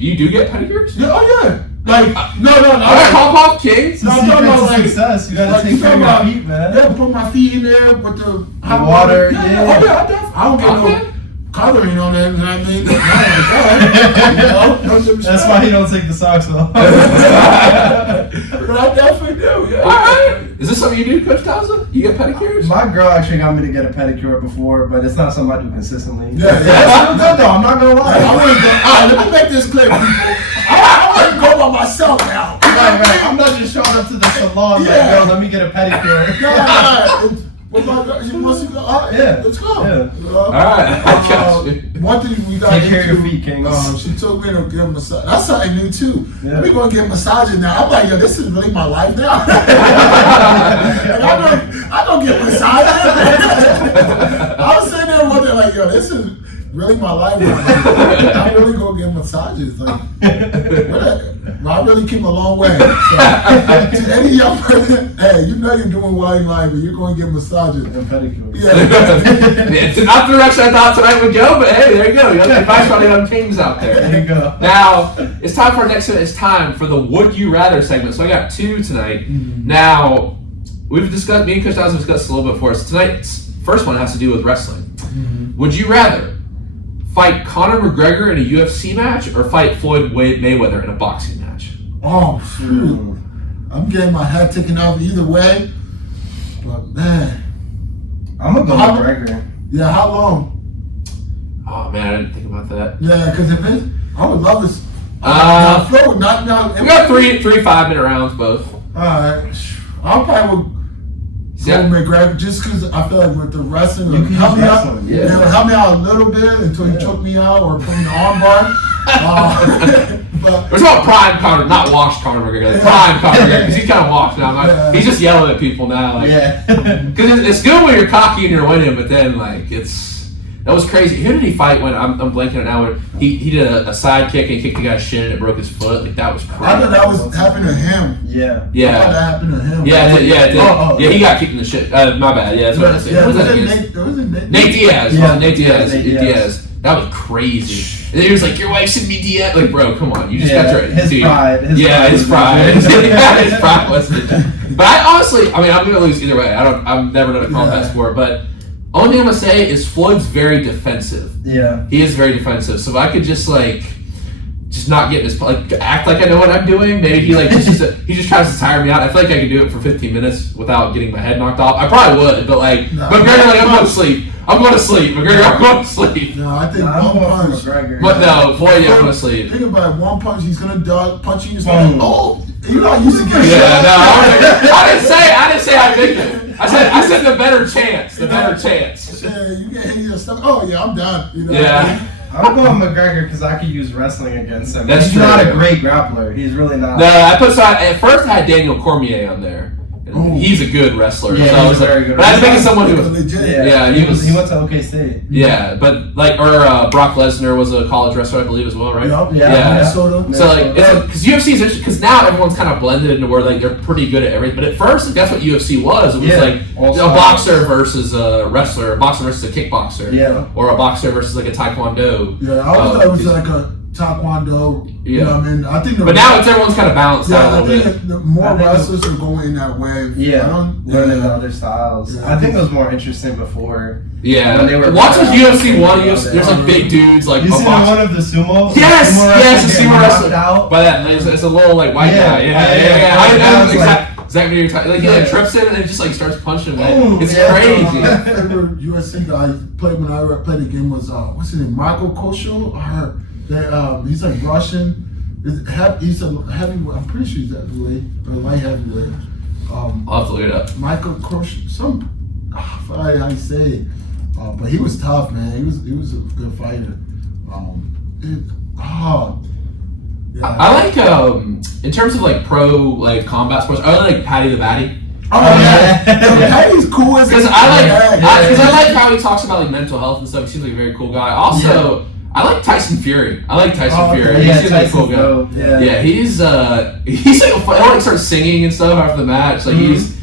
you do get pedicures? Yeah, oh, yeah. Like, no. Pop-off kings? No, I'm talking about, like, success. You gotta take care of your feet, man. Yeah, put my feet in there with the hot water. I don't get no coloring on that, you know what I mean? That's why he don't take the socks off. But I definitely do, yeah. Alright. Is this something you do, Coach Daza? You get pedicures? My girl actually got me to get a pedicure before, but it's not something I do consistently. Yeah. That's good though, I'm not gonna lie. Alright, let me make this clear, people. I wouldn't go by myself now. Right. I'm not just showing up to the salon like, yo, let me get a pedicure. No. What about you? Wants to go? All right, Yeah. let's go. Yeah. All right, I got you. One thing we got Take care of your feet, King. She took me to get a massage. That's something new too. Yeah. We gonna get massages now. I'm like, yo, this is really my life now. I don't get massages. I was sitting there wondering, like, yo, this is really my life. I really go get massages. Like, I really came a long way. So, to any young person, hey, you know you're doing well in life, and you're going to get massages. And pedicures. Yeah. It's not the direction I thought tonight would go, but hey, there you go. You got the advice from the young kings out there. There you go. Now, it's time for our next segment. It's time for the Would You Rather segment. So I got two tonight. Now, we've discussed, me and Coach Daza discussed a little bit before. So tonight's first one has to do with wrestling. Would you rather fight Conor McGregor in a UFC match or fight Floyd Mayweather in a boxing match? Oh, shoot. I'm getting my head taken off either way. But, man. I'm going to go McGregor. Yeah, how long? Oh, man, I didn't think about that. Yeah, because if it's, I would love this. Floyd, not. We got three 5-minute rounds both. Alright. I probably would Yeah. go McGregor just because I feel like with the wrestling, You can help me use out. wrestling, yeah. Help me out a little bit until he choke me out or put me in the armbar. But We're talking about prime Conor, not washed Conor McGregor. Like prime Conor McGregor, because he's kind of washed now. Like, he's just yelling at people now. Like, Yeah. Because it's good when you're cocky and you're winning, but then like that was crazy. Who did he fight when I'm blanking on now? When he did a side kick and kicked the guy's shin and it broke his foot. Like that was crazy. I thought that was happening to him. Yeah. I thought Yeah, that happened to him. yeah, it did. Oh, Yeah, he got kicked in the shit. My bad. Yeah, that's what I said. Yeah, Who was that was against? it Nate Diaz. Yeah. Nate Diaz. Nate Diaz. That was crazy. And then he was like, "Your wife sent me Diaz." Like, bro, come on, you just Yeah, got your his dude. pride. His Yeah, pride his was pride. legit. Yeah, his pride was legit. But I honestly, I'm gonna lose either way. I've never done a combat sport, but only thing I'm gonna say is Floyd's very defensive. Yeah. He is very defensive. So if I could just not get in his act like I know what I'm doing. Maybe he he just tries to tire me out. I feel like I could do it for 15 minutes without getting my head knocked off. I probably would, but McGregor, I'm going to sleep. I'm going to sleep. McGregor, I'm going to sleep. No, I think I'm one going for punch. McGregor. But no, Floyd, I'm going to sleep. Think about it, one punch, he's gonna duck, punch you, Boom. oh, you're not used to getting Yeah, shot. no, I didn't say I picked it. I said the better chance. The better chance. Yeah, you get hit in your stomach. Oh yeah, I'm done. You know? Yeah. I'm going McGregor because I could use wrestling against him. That's He's true. not a great grappler. He's really not. No, at first I had Daniel Cormier on there. Oh. He's a good wrestller. Yeah, so I he's was a very good but I was thinking wrestler. someone who was legit. Yeah, he went to OK State. yeah, but Brock Lesnar was a college wrestler, I believe, as well, right? Yup, Yeah. Minnesota. So because UFC is interesting because now everyone's kind of blended into where they're pretty good at everything. But at first, that's what UFC was. It was all a styles. boxer versus a wrestler, a boxer versus a kickboxer, Yeah. or a boxer versus a taekwondo. Yeah, I always thought it was like a taekwondo. You know what I mean? I think. But now everyone's kind of balanced out a I little think bit. the more wrestlers are going in that way. Learning the other styles. Yeah. I think it was more interesting before. Yeah, When they were watching running out. UFC 1, there's big dudes like You a seen boxer. one of the sumo? Yes, wrestler the getting sumo knocked wrestler. out? By that, it's a little white guy. Yeah. I know was exactly what you're talking. He Yeah. trips in and then just starts punching him. Boom, It's yeah. crazy. My favorite UFC guy I played when I played the game was what's his name? Michael Kosho. He's like Russian. He's a heavyweight. I'm pretty sure he's heavyweight or light heavyweight. I'll have to look it up. Michael Kosho. I forgot how you say it. But he was tough, man. He was a good fighter. I like in terms of pro combat sports. I really like Patty the Batty. Oh yeah, Patty's cool as Because I like how he talks about mental health and stuff. He seems like a very cool guy. Also, I like Tyson Fury. Fury. He seems like a cool guy. Dope. Yeah, he's he'll start singing and stuff after the match. He's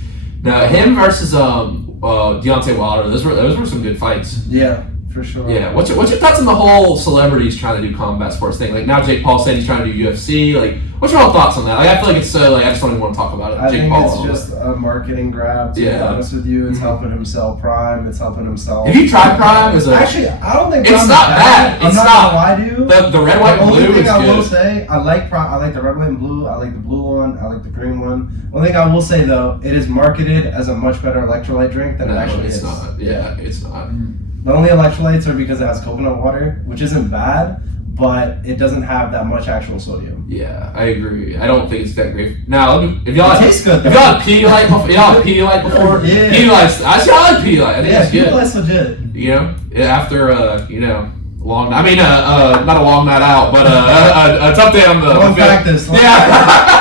him versus Deontay Wilder. Those were some good fights. Yeah, for sure. Yeah. What's your thoughts on the whole celebrities trying to do combat sports thing? Like now Jake Paul said he's trying to do UFC. What's your whole thoughts on that? I feel like it's so I just don't even want to talk about it. I Jake think Paul. it's just a marketing grab, to be honest with you. It's helping him sell Prime. It's helping him sell. Have you tried Prime? Actually, I don't think it's Prime's not bad. I'm It's not not. gonna lie to you. The red, white, and blue The only is thing I will good. say, I like Prime. I like the red, white, and blue. I like the blue one. I like the green one. One thing I will say though, it is marketed as a much better electrolyte drink than it actually it's is. not. Yeah, it's not. The only electrolytes are because it has coconut water, which isn't bad, but it doesn't have that much actual sodium. Yeah, I agree. I don't think it's that great. Now, if y'all It tastes good, though. if y'all had Pedialyte before, Yeah. Pedialyte. I like Pedialyte. I think it's good. Pedialyte's legit. You know, after long. I mean, not a long night out, but a tough day on the Long field. practice. Yeah.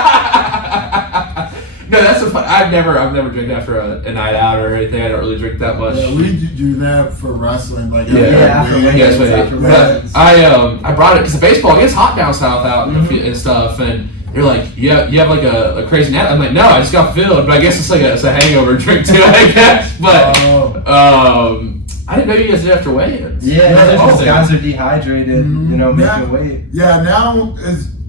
No, that's a fun. I've never drank after a night out or anything. I don't really drink that much. Yeah, we do that for wrestling, like after every weigh-ins, week. Yes, after wait. weigh-ins. I brought it because the baseball gets hot down south out and stuff, and they're like, you have like a crazy nap. I'm like, no, I just got filled, but I guess it's like it's a hangover drink too, I guess. But I didn't know you guys did after weigh-ins. Those guys are dehydrated, making weight. Yeah, now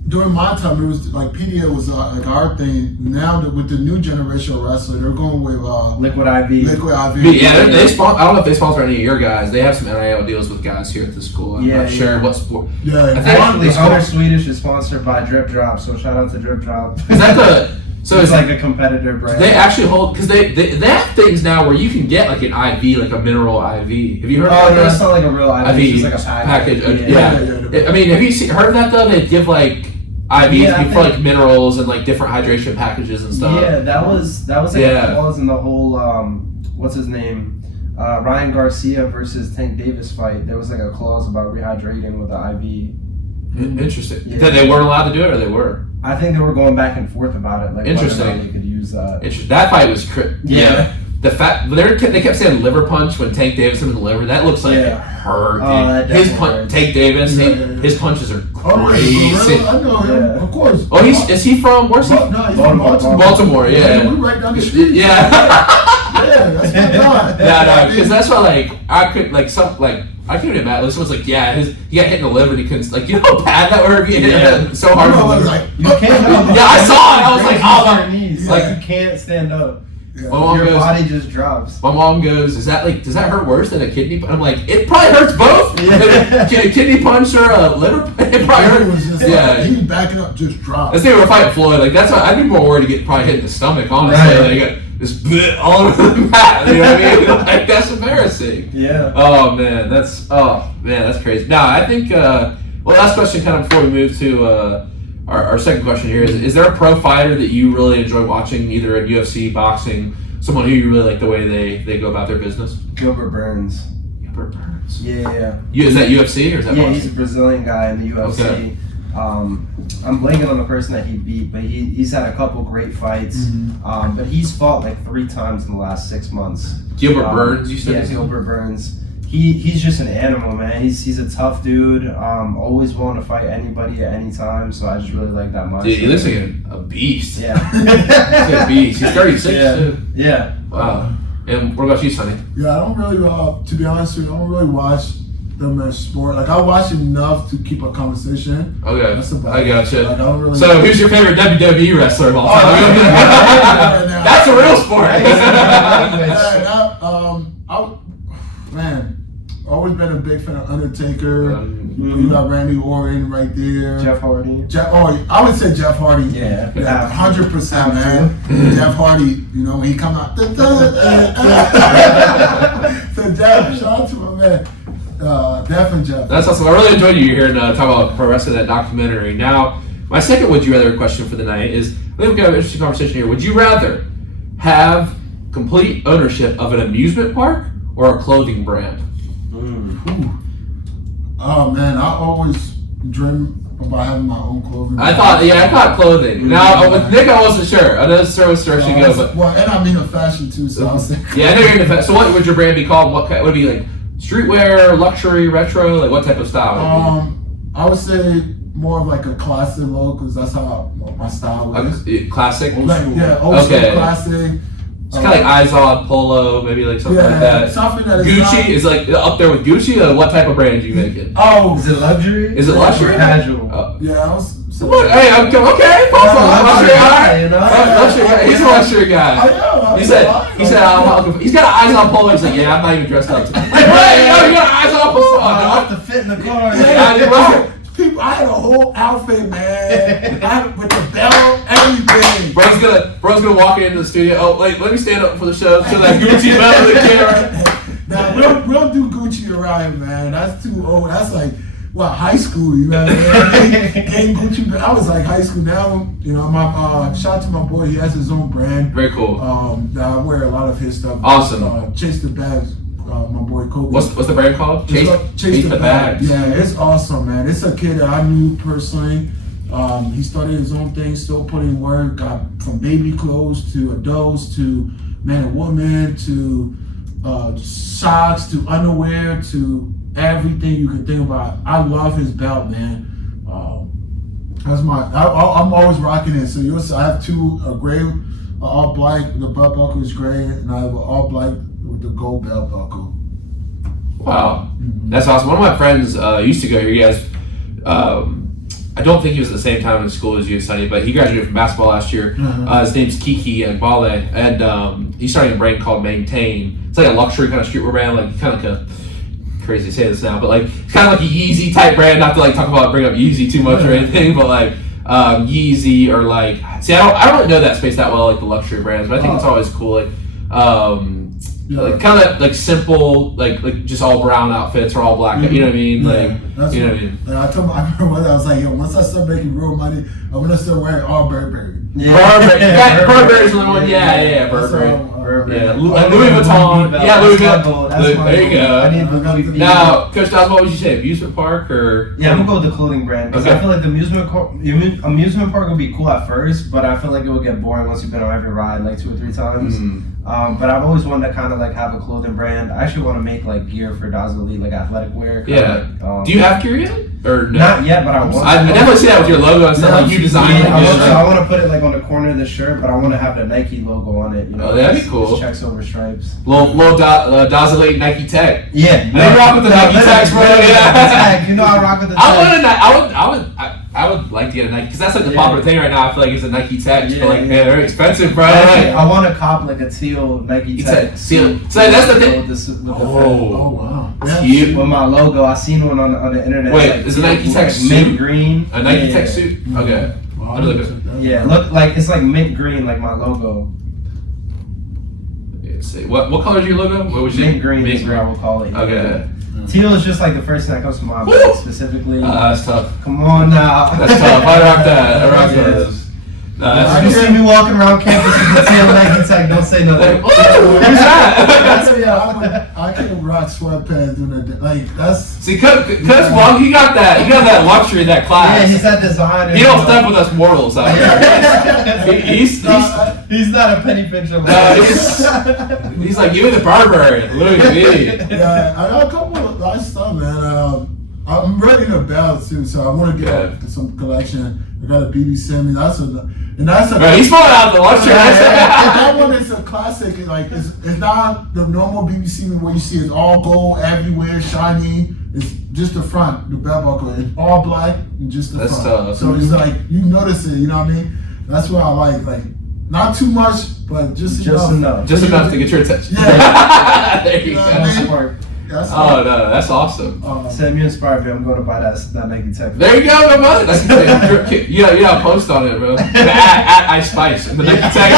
during my time, it was like PDA was like our thing. Now with the new generation of wrestler, they're going with Liquid IV. Liquid IV. Yeah, they sponsor. I don't know if they sponsor any of your guys. They have some NIL deals with guys here at the school. I'm not sure what sport. Yeah, I think Actually, Hunter Swedish is sponsored by Drip Drop, so shout out to Drip Drop. Is that the? So it's like a competitor brand. They actually hold because they have things now where you can get like an IV, like a mineral IV. Have you heard about no, this? It's not like a real IV. It's just like a package. Yeah. I mean, have you heard of that though? They give like IVs for like minerals and like different hydration packages and stuff. Yeah, that was like a clause in the whole what's his name? Ryan Garcia versus Tank Davis fight. There was like a clause about rehydrating with the IV. Interesting. Yeah. That they weren't allowed to do it, or they were. I think they were going back and forth about it. Like Interesting. whether or not they could use that. That fight was Yeah. The fact they kept saying liver punch when Tank Davis hit the liver. That looks like it hurt. That His hurts. Tank Davis, his punches are crazy. I know him, of course. Oh, is he from where's he? No, he's from Baltimore. Baltimore, yeah. We right down the street. Yeah. Yeah, that's my guy. Yeah, no, because that's why I could I can't even imagine. Someone's like, yeah, he got hit in the liver and he couldn't, like, you know how bad that would have been? Yeah. So hard. You can't. Yeah, I saw it. I was like, oh, your knees. like you can't stand up. Yeah. Your body just drops. My mom goes, does that hurt worse than a kidney punch? I'm like, it probably hurts both. Yeah. A kidney punch or a liver punch, it probably hurts. He was backing up, just dropped. Let's say we were fighting Floyd. Like, that's why I'd be more worried to get probably hit in the stomach, honestly. Right. Like, you got this bit all over the mat. You know what I mean? Like, that's embarrassing. Yeah. Oh, man. That's crazy. Now, I think, last question kind of before we move to our second question here is there a pro fighter that you really enjoy watching, either in UFC, boxing, someone who you really like the way they go about their business? Gilbert Burns. Gilbert Burns. Yeah. Is that UFC or is that boxing? He's a Brazilian guy in the UFC. Okay. I'm blanking on the person that he beat, but he's had a couple great fights. Mm-hmm. But he's fought like 3 times in the last 6 months. Gilbert Burns, you said? Yeah, Gilbert Burns. He's just an animal, man. He's a tough dude. Always willing to fight anybody at any time. So I just really like that mindset. Dude, he looks like a beast. Yeah. He's like a beast. He's 36 too. Yeah. Wow. And what about you, Sonny? Yeah, I don't really, to be honest with you, I don't really watch them as sport. Like, I watch enough to keep a conversation. Okay, That's about I gotcha. Like, I don't really So, who's your favorite WWE wrestler of all time? That's a real sport. Always been a big fan of Undertaker. You got Randy Orton right there. Jeff Hardy. I would say Jeff Hardy. Yeah. 100%, man. Jeff Hardy, when he come out. So Jeff, shout out to my man. Definitely Jeff. That's awesome. I really enjoyed you here talk about pro wrestling, that documentary. Now, my second would you rather question for the night is, I think we've got an interesting conversation here. Would you rather have complete ownership of an amusement park or a clothing brand? Oh man, I always dream about having my own clothing. I thought clothing. Now with Nick, I wasn't sure. I know this was direction go, but and I'm into fashion too, so I was thinking. Yeah, I know you're into fashion. So what would your brand be called? What would it be like? Streetwear, luxury, retro? Like what type of style? I would say more of like a classic look, because that's how my style is. Classic. Old school classic. It's kind of like eyes on polo, maybe like something like that. Something that is Gucci is like up there with Gucci. Or what type of brand do you make it? Is it luxury? Is it luxury? Casual. Hey, I'm okay. Luxury guy. Luxury guy. He's a luxury guy. He said, he's got eyes on polo. He's like, yeah, I'm not even dressed up. Like, hey, you got eyes on polo. I have to fit in the car. I had a whole outfit, man. With the belt, everything. Bro's gonna walk into the studio. Oh, let me stand up for the show. Show that Gucci belt to the camera. Now, we don't do Gucci around here, man. That's too old. That's like well, high school, you know what I mean? Getting Gucci, I was like high school now, you know, shout out to my boy, he has his own brand. Very cool. That I wear a lot of his stuff. Awesome. Chase the Bags, my boy Kobe. What's the brand called? Chase the Bags. Yeah, it's awesome, man. It's a kid that I knew personally. He started his own thing, still putting work, got from baby clothes to adults to man and woman to socks to underwear to everything you can think about. I love his belt, man. That's I'm always rocking it. So I have two gray, all black. The belt buckle is gray, and I have all black with the gold belt buckle. Wow, that's awesome. One of my friends used to go here. He has, I don't think he was at the same time in school as you, Sonny, but he graduated from basketball last year. His name's Kiki and Bale, and he's starting a brand called Maintain. It's like a luxury kind of streetwear brand, like kind of like a, crazy to say this now, but like it's kind of like a Yeezy type brand. Not to like bring up Yeezy too much or anything, but like Yeezy or like, see, I don't really know that space that well, like the luxury brands, but I think it's always cool. Like kind of like simple, like just all brown outfits or all black. You know what I mean? Like, you know what I mean? I remember one day I was like, yo, once I start making real money, I'm gonna start wearing all Burberry. Burberry's the one. Yeah, Burberry. Yeah, Louis Vuitton. Yeah, Louis Vuitton. There you go. Now, Coach Daza, what would you say? Amusement park or? Yeah, I'm gonna go with the clothing brand because I feel like the amusement park would be cool at first, but I feel like it would get boring once you've been on every ride like 2 or 3 times. But I've always wanted to kind of like have a clothing brand. I actually want to make like gear for Daza Elite, like athletic wear. Yeah. Like, do you have gear yet? Or no? Not yet, but I want. I definitely see that with your logo and stuff. Like you designed it. I want to put it like on the corner of the shirt, but I want to have the Nike logo on it. You know, that'd be cool. Checks over stripes. Little Daza Elite Nike Tech. Yeah. You rock with the Nike Techs, bro. Yeah. You know I rock with the Tech. I would like to get a Nike because that's like the popular thing right now. I feel like it's a Nike Tech, but like man, they're expensive, bro. I want to cop like a teal Nike Tech. So that's the thing. With the oh wow, that's cute. With my logo, I seen one on the internet. Wait, like, is a Nike Tech suit? Mint green. A Nike Tech suit? Okay. Wow, look like it's like mint green, like my logo. Let's see. What color is your logo? What was mint green? Is what I would call it. Okay. Teal is just like the first thing that comes to my mind specifically. That's tough. Come on now. That's tough. I rock that. I rock those. If you see me walking around campus with the teal Nike Tech, don't say nothing. Who's that? I can rock sweatpants during the day. Like that's. See, Coach Blanco, you got that luxury, that class. Yeah, he's that designer. He don't step with us mortals out here. He's not a penny pincher. No, he's like, give me the Burberry, Louis V. Yeah, I got a couple of nice stuff, man. I'm ready to balance too, so I want to get some collection. I got a BB Simmons. That's a. He's falling out the luxury. That one is a classic. Like it's not the normal BB Simmons where you see it's all gold everywhere, shiny. It's just the front, the belt buckle. It's all black and just the front. Tough. So it's like you notice it. You know what I mean? That's what I like. Like not too much, but just enough. Just enough to get your attention. Yeah. There you go. That's awesome. Sam, you inspired me. I'm going to buy that Nike Tech. There you go, my brother. Yeah, post on it, bro. At Ice Spice and the Nike Tech.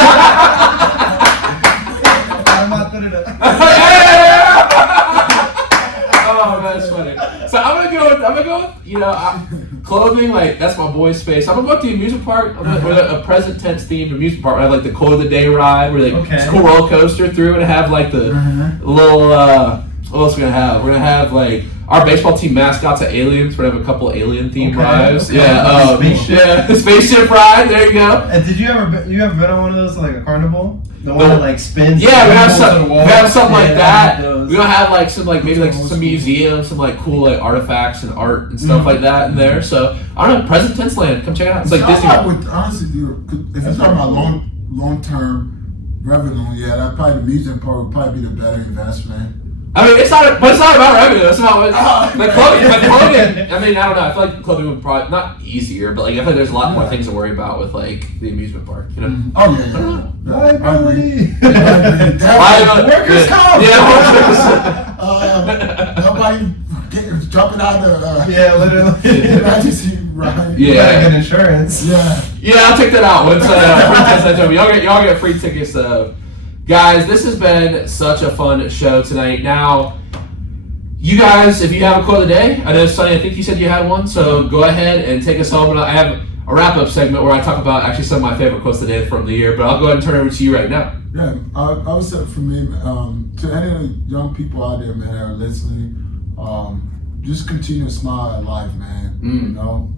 Oh, that's funny. So I'm gonna go with clothing. Like that's my boy's space. I'm gonna go to the amusement park. I'm gonna with a present tense themed amusement park. I have like the quote of the day ride where it's a cool roller coaster through and have like the little. What else are we gonna have? We're gonna have like our baseball team mascots are aliens. We're gonna have a couple alien themed rides. Okay. Yeah, spaceship ride. There you go. And did you ever been on one of those like a carnival? The one that like spins. Yeah, we have something like that. We don't have like some like maybe like some museums, some like cool like artifacts and art and stuff like that in there. So I don't know, Present Tense Land. Come check it out. It's like Disney. Honestly, if you're talking about long term revenue, that probably the amusement park would probably be the better investment. I mean, it's not about revenue. It's about like clothing. I mean, I don't know. I feel like clothing would probably not easier, but like I feel like there's a lot more things to worry about with like the amusement park. You know? Oh yeah. Liability. Workers' comp. Nobody jumping out the. Literally. Emergency ride. You gotta get insurance. Yeah, I'll take that out once free tickets. Y'all get free tickets. Guys, this has been such a fun show tonight. Now, You guys, if you have a quote of the day, I know, Sonny, I think you said you had one, so go ahead and take us home. And I have a wrap-up segment where I talk about actually some of my favorite quotes of the day from the year, but I'll go ahead and turn it over to you right now. Yeah, I would say for me, to any of the young people out there, man, that are listening, just continue to smile at life, man. You know,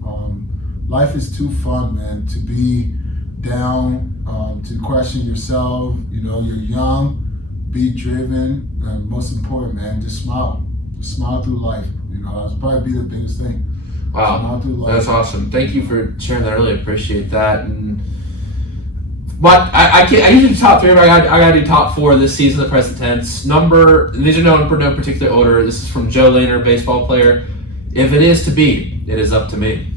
life is too fun, man, to be down, to question yourself. You know, you're young, be driven, and most important, man, just smile. Just smile through life. You know, that's probably be the biggest thing. Wow, that's awesome. Thank you for sharing that. I really appreciate that. And but I usually do top 3, but I gotta do top 4 this season, the present tense. These are no particular order. This is from Joe Lehner, baseball player. If it is to be, it is up to me.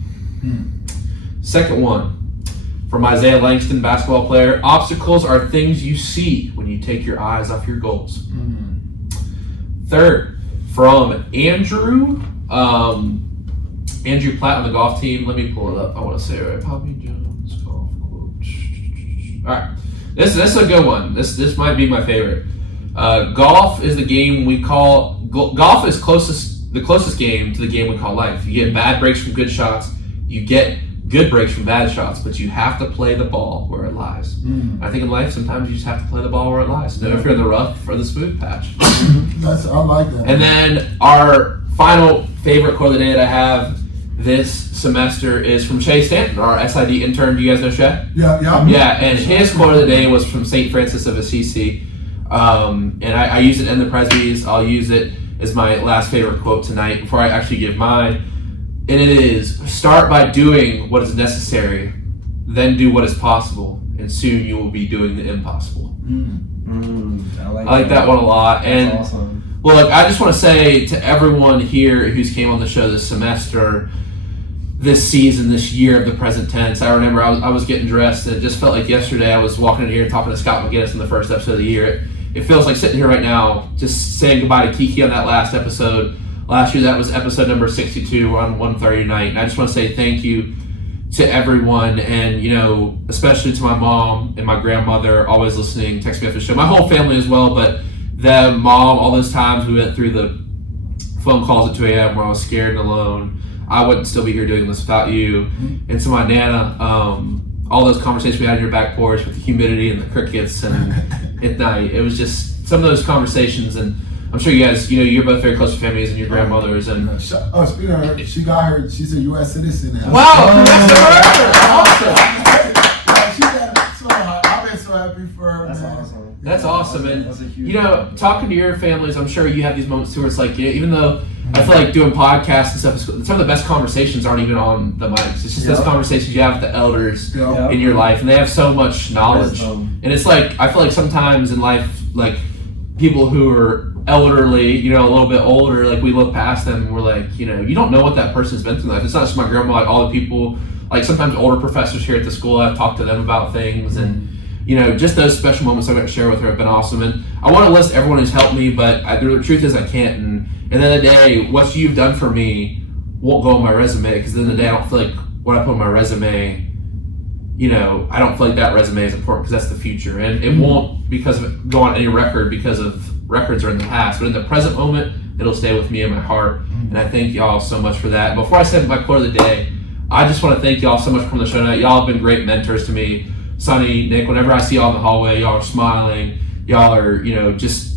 Second one, from Isaiah Langston, basketball player. Obstacles are things you see when you take your eyes off your goals. Third, from Andrew Platt on the golf team. Let me pull it up. I want to say it right. Bobby Jones golf quote. All right, this is a good one. This might be my favorite. Golf is the game we call golf is the closest game to the game we call life. You get bad breaks from good shots. You get good breaks from bad shots, but you have to play the ball where it lies. I think in life, sometimes you just have to play the ball where it lies. No, if you're in the rough or the smooth patch. I like that. And then our final favorite quote of the day that I have this semester is from Shay Stanton, our SID intern. Do you guys know Shay? Yeah. Yeah, and his quote of the day was from St. Francis of Assisi. And I use it in the Presbys. I'll use it as my last favorite quote tonight before I actually give mine. And it is, start by doing what is necessary, then do what is possible, and soon you will be doing the impossible. I like that one a lot. That's and awesome. Well, look, I just want to say to everyone here who's came on the show this semester, this season, this year of the present tense, I remember I was getting dressed, and it just felt like yesterday I was walking in here talking to Scott McGinnis in the first episode of the year. It feels like sitting here right now, just saying goodbye to Kiki on that last episode. Last year, that was episode number 62 on 1:30 night. And I just want to say thank you to everyone, and, you know, especially to my mom and my grandmother, always listening, text me after the show. My whole family as well, but the mom, all those times we went through the phone calls at 2 a.m. where I was scared and alone. I wouldn't still be here doing this without you. And to my Nana, all those conversations we had in your back porch with the humidity and the crickets and at night. It was just some of those conversations, and I'm sure you guys, you know, you're both very close to families and your grandmothers. And speaking of her, she's a U.S. citizen now. Wow, congrats to her! Awesome. I've been so happy for her. That's man. awesome. That's awesome. And, That's a huge you know, talking to your families, I'm sure you have these moments too where it's like, even though I feel like doing podcasts and stuff, some of the best conversations aren't even on the mics. It's just those conversations you have with the elders in your life, and they have so much knowledge. And it's like, I feel like sometimes in life, like, people who are elderly, you know, a little bit older, like, we look past them and we're like, you know, you don't know what that person's been through in life. It's not just my grandma, like all the people, like sometimes older professors here at the school, I've talked to them about things, and, you know, just those special moments I got to share with her have been awesome. And I want to list everyone who's helped me, but the truth is I can't. And at the end of the day, what you've done for me won't go on my resume, because at the end of the day, I don't feel like what I put on my resume, you know, I don't feel like that resume is important, because that's the future. And it won't because of it go on any record, because of records are in the past. But in the present moment, it'll stay with me in my heart. And I thank y'all so much for that. Before I say my quote of the day, I just want to thank y'all so much for coming on the show tonight. Y'all have been great mentors to me. Sonny, Nick, whenever I see y'all in the hallway, y'all are smiling. Y'all are, you know, just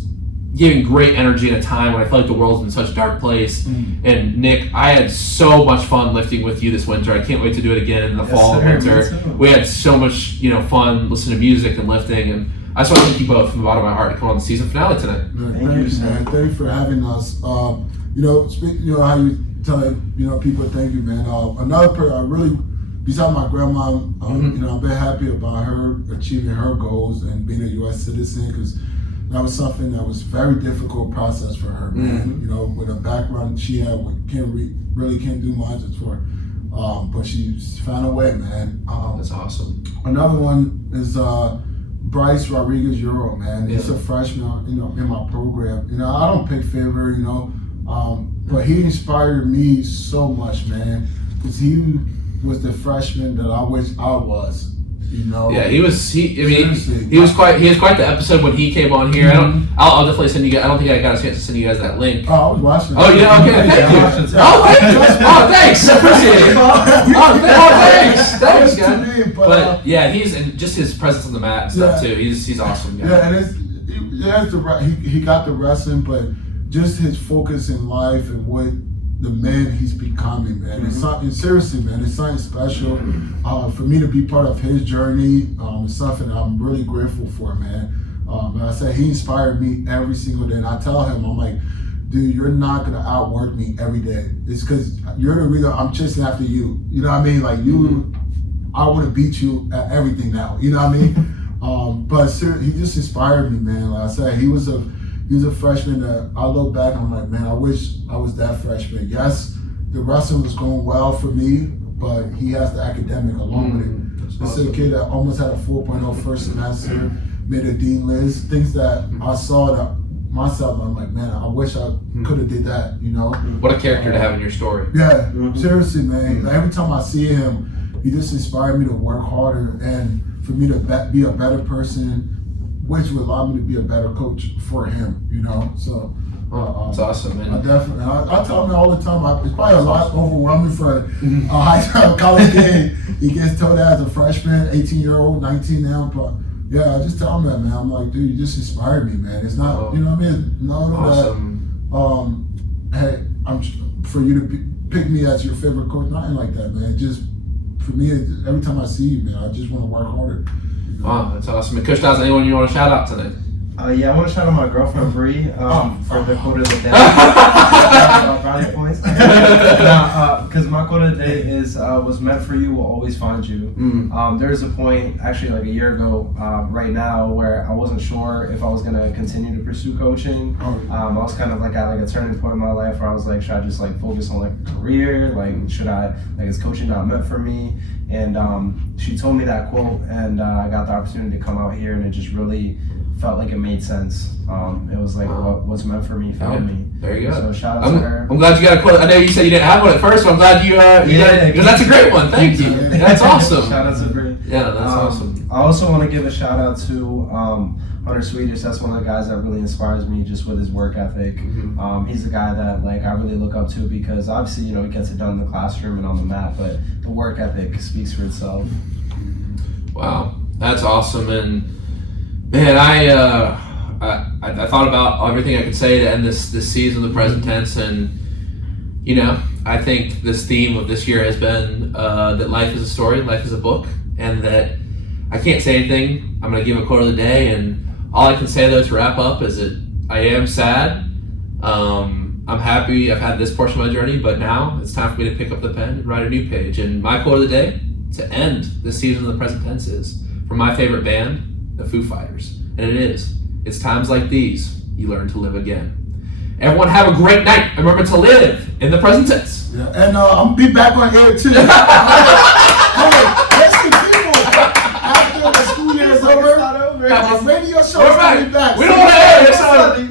giving great energy in a time when I feel like the world's in such a dark place. And Nick, I had so much fun lifting with you this winter. I can't wait to do it again in the fall and winter. We had so much, you know, fun listening to music and lifting, and I just want to thank you both from the bottom of my heart to come on the season finale tonight. Thank you, man. Thank you for having us. You know, how you tell, you know, people thank you, man. Another person, I really, besides my grandma, you know, I've been happy about her achieving her goals and being a U.S. citizen, because that was something that was very difficult process for her, man. You know, with a background she had, really can't do much for her. But she found a way, man. That's awesome. Another one is Bryce Rodriguez Euro, man. He's a freshman, you know, in my program. You know, I don't pick favor, you know, but he inspired me so much, man, because he was the freshman that I wish I was. You know. Yeah, he was. Seriously. He was quite the episode when he came on here. I'll definitely send you guys. I don't think I got a chance to send you guys that link. Oh, I was watching. Oh yeah, okay, thank you. Oh, thanks, appreciate it. Thanks, guys. But yeah, he's and just his presence on the mat and stuff too. He's awesome. Guy. Yeah, and he got the wrestling, but just his focus in life and what the man he's becoming, man. It's something, seriously, man. It's something special. For me to be part of his journey, it's something I'm really grateful for, man. And I said he inspired me every single day, and I tell him, I'm like, dude, you're not gonna outwork me every day. It's because you're the reason I'm chasing after you. You know what I mean? Like you, I want to beat you at everything now. You know what I mean? But he just inspired me, man. Like I said, he was a freshman that I look back and I'm like, man, I wish I was that freshman. Yes, the wrestling was going well for me, but he has the academic along with it. This is a kid that almost had a 4.0 first semester, made a dean list, things that I saw that myself, I'm like, man, I wish I could have did that, you know? What a character to have in your story. Yeah, seriously, man. Like, every time I see him, he just inspired me to work harder and for me to be a better person, which would allow me to be a better coach for him, you know? So, it's awesome, man. I tell him all the time, it's probably a lot overwhelming for a high school college kid. He gets told that as a freshman, 18-year-old, 19 now, but yeah, I just tell him that, man. I'm like, dude, you just inspired me, man. It's not, you know what I mean? Awesome. Hey, for you to pick me as your favorite coach, nothing like that, man. Just, for me, every time I see you, man, I just want to work harder. Wow, that's awesome. And Coach Daza, anyone you want to shout out today? Yeah, I want to shout out my girlfriend Bree for the quote of the day. Brownie points. Because my quote of the day is "Was meant for you will always find you." There was a point, actually, like a year ago, right now, where I wasn't sure if I was gonna continue to pursue coaching. I was kind of like at like a turning point in my life where I was like, should I just like focus on like a career? Like, should I like is coaching not meant for me? And she told me that quote, and I got the opportunity to come out here, and it just really felt like it made sense. It was like what's meant for me found me. There you go. So shout out to her. I'm glad you got a quote. I know you said you didn't have one at first, but I'm glad you got it, because that's a great one. Thank you. That's awesome. Shout out to Bree. Yeah, that's awesome. I also want to give a shout out to Hunter Swedish. That's one of the guys that really inspires me just with his work ethic. He's the guy that like I really look up to because obviously, you know, he gets it done in the classroom and on the mat, but the work ethic speaks for itself. Wow, that's awesome. And man, I thought about everything I could say to end this season, the present tense, and you know, I think this theme of this year has been that life is a story, life is a book, and that I can't say anything. I'm gonna give a quote of the day, and all I can say though to wrap up is that I am sad. I'm happy I've had this portion of my journey, but now it's time for me to pick up the pen and write a new page. And my quote of the day to end this season of the present tense is from my favorite band, the Foo Fighters. And it is. It's times like these you learn to live again. Everyone have a great night. And remember to live in the present tense. Yeah, and I'm gonna be back on air too. Hey, listen, people. After the school year is over, my radio show is coming back. We don't want to air.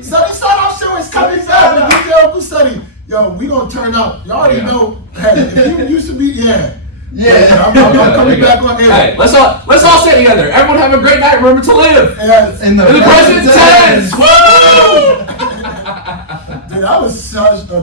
Sunny Start Off Show is coming back. The DJ Uncle Sunny. Yo, we gonna turn up. You already know. Hey, if you used to be, I'm coming back on air. Hey, let's all say it together. Everyone have a great night. Remember to live in the present tense. Woo! Dude, that was such a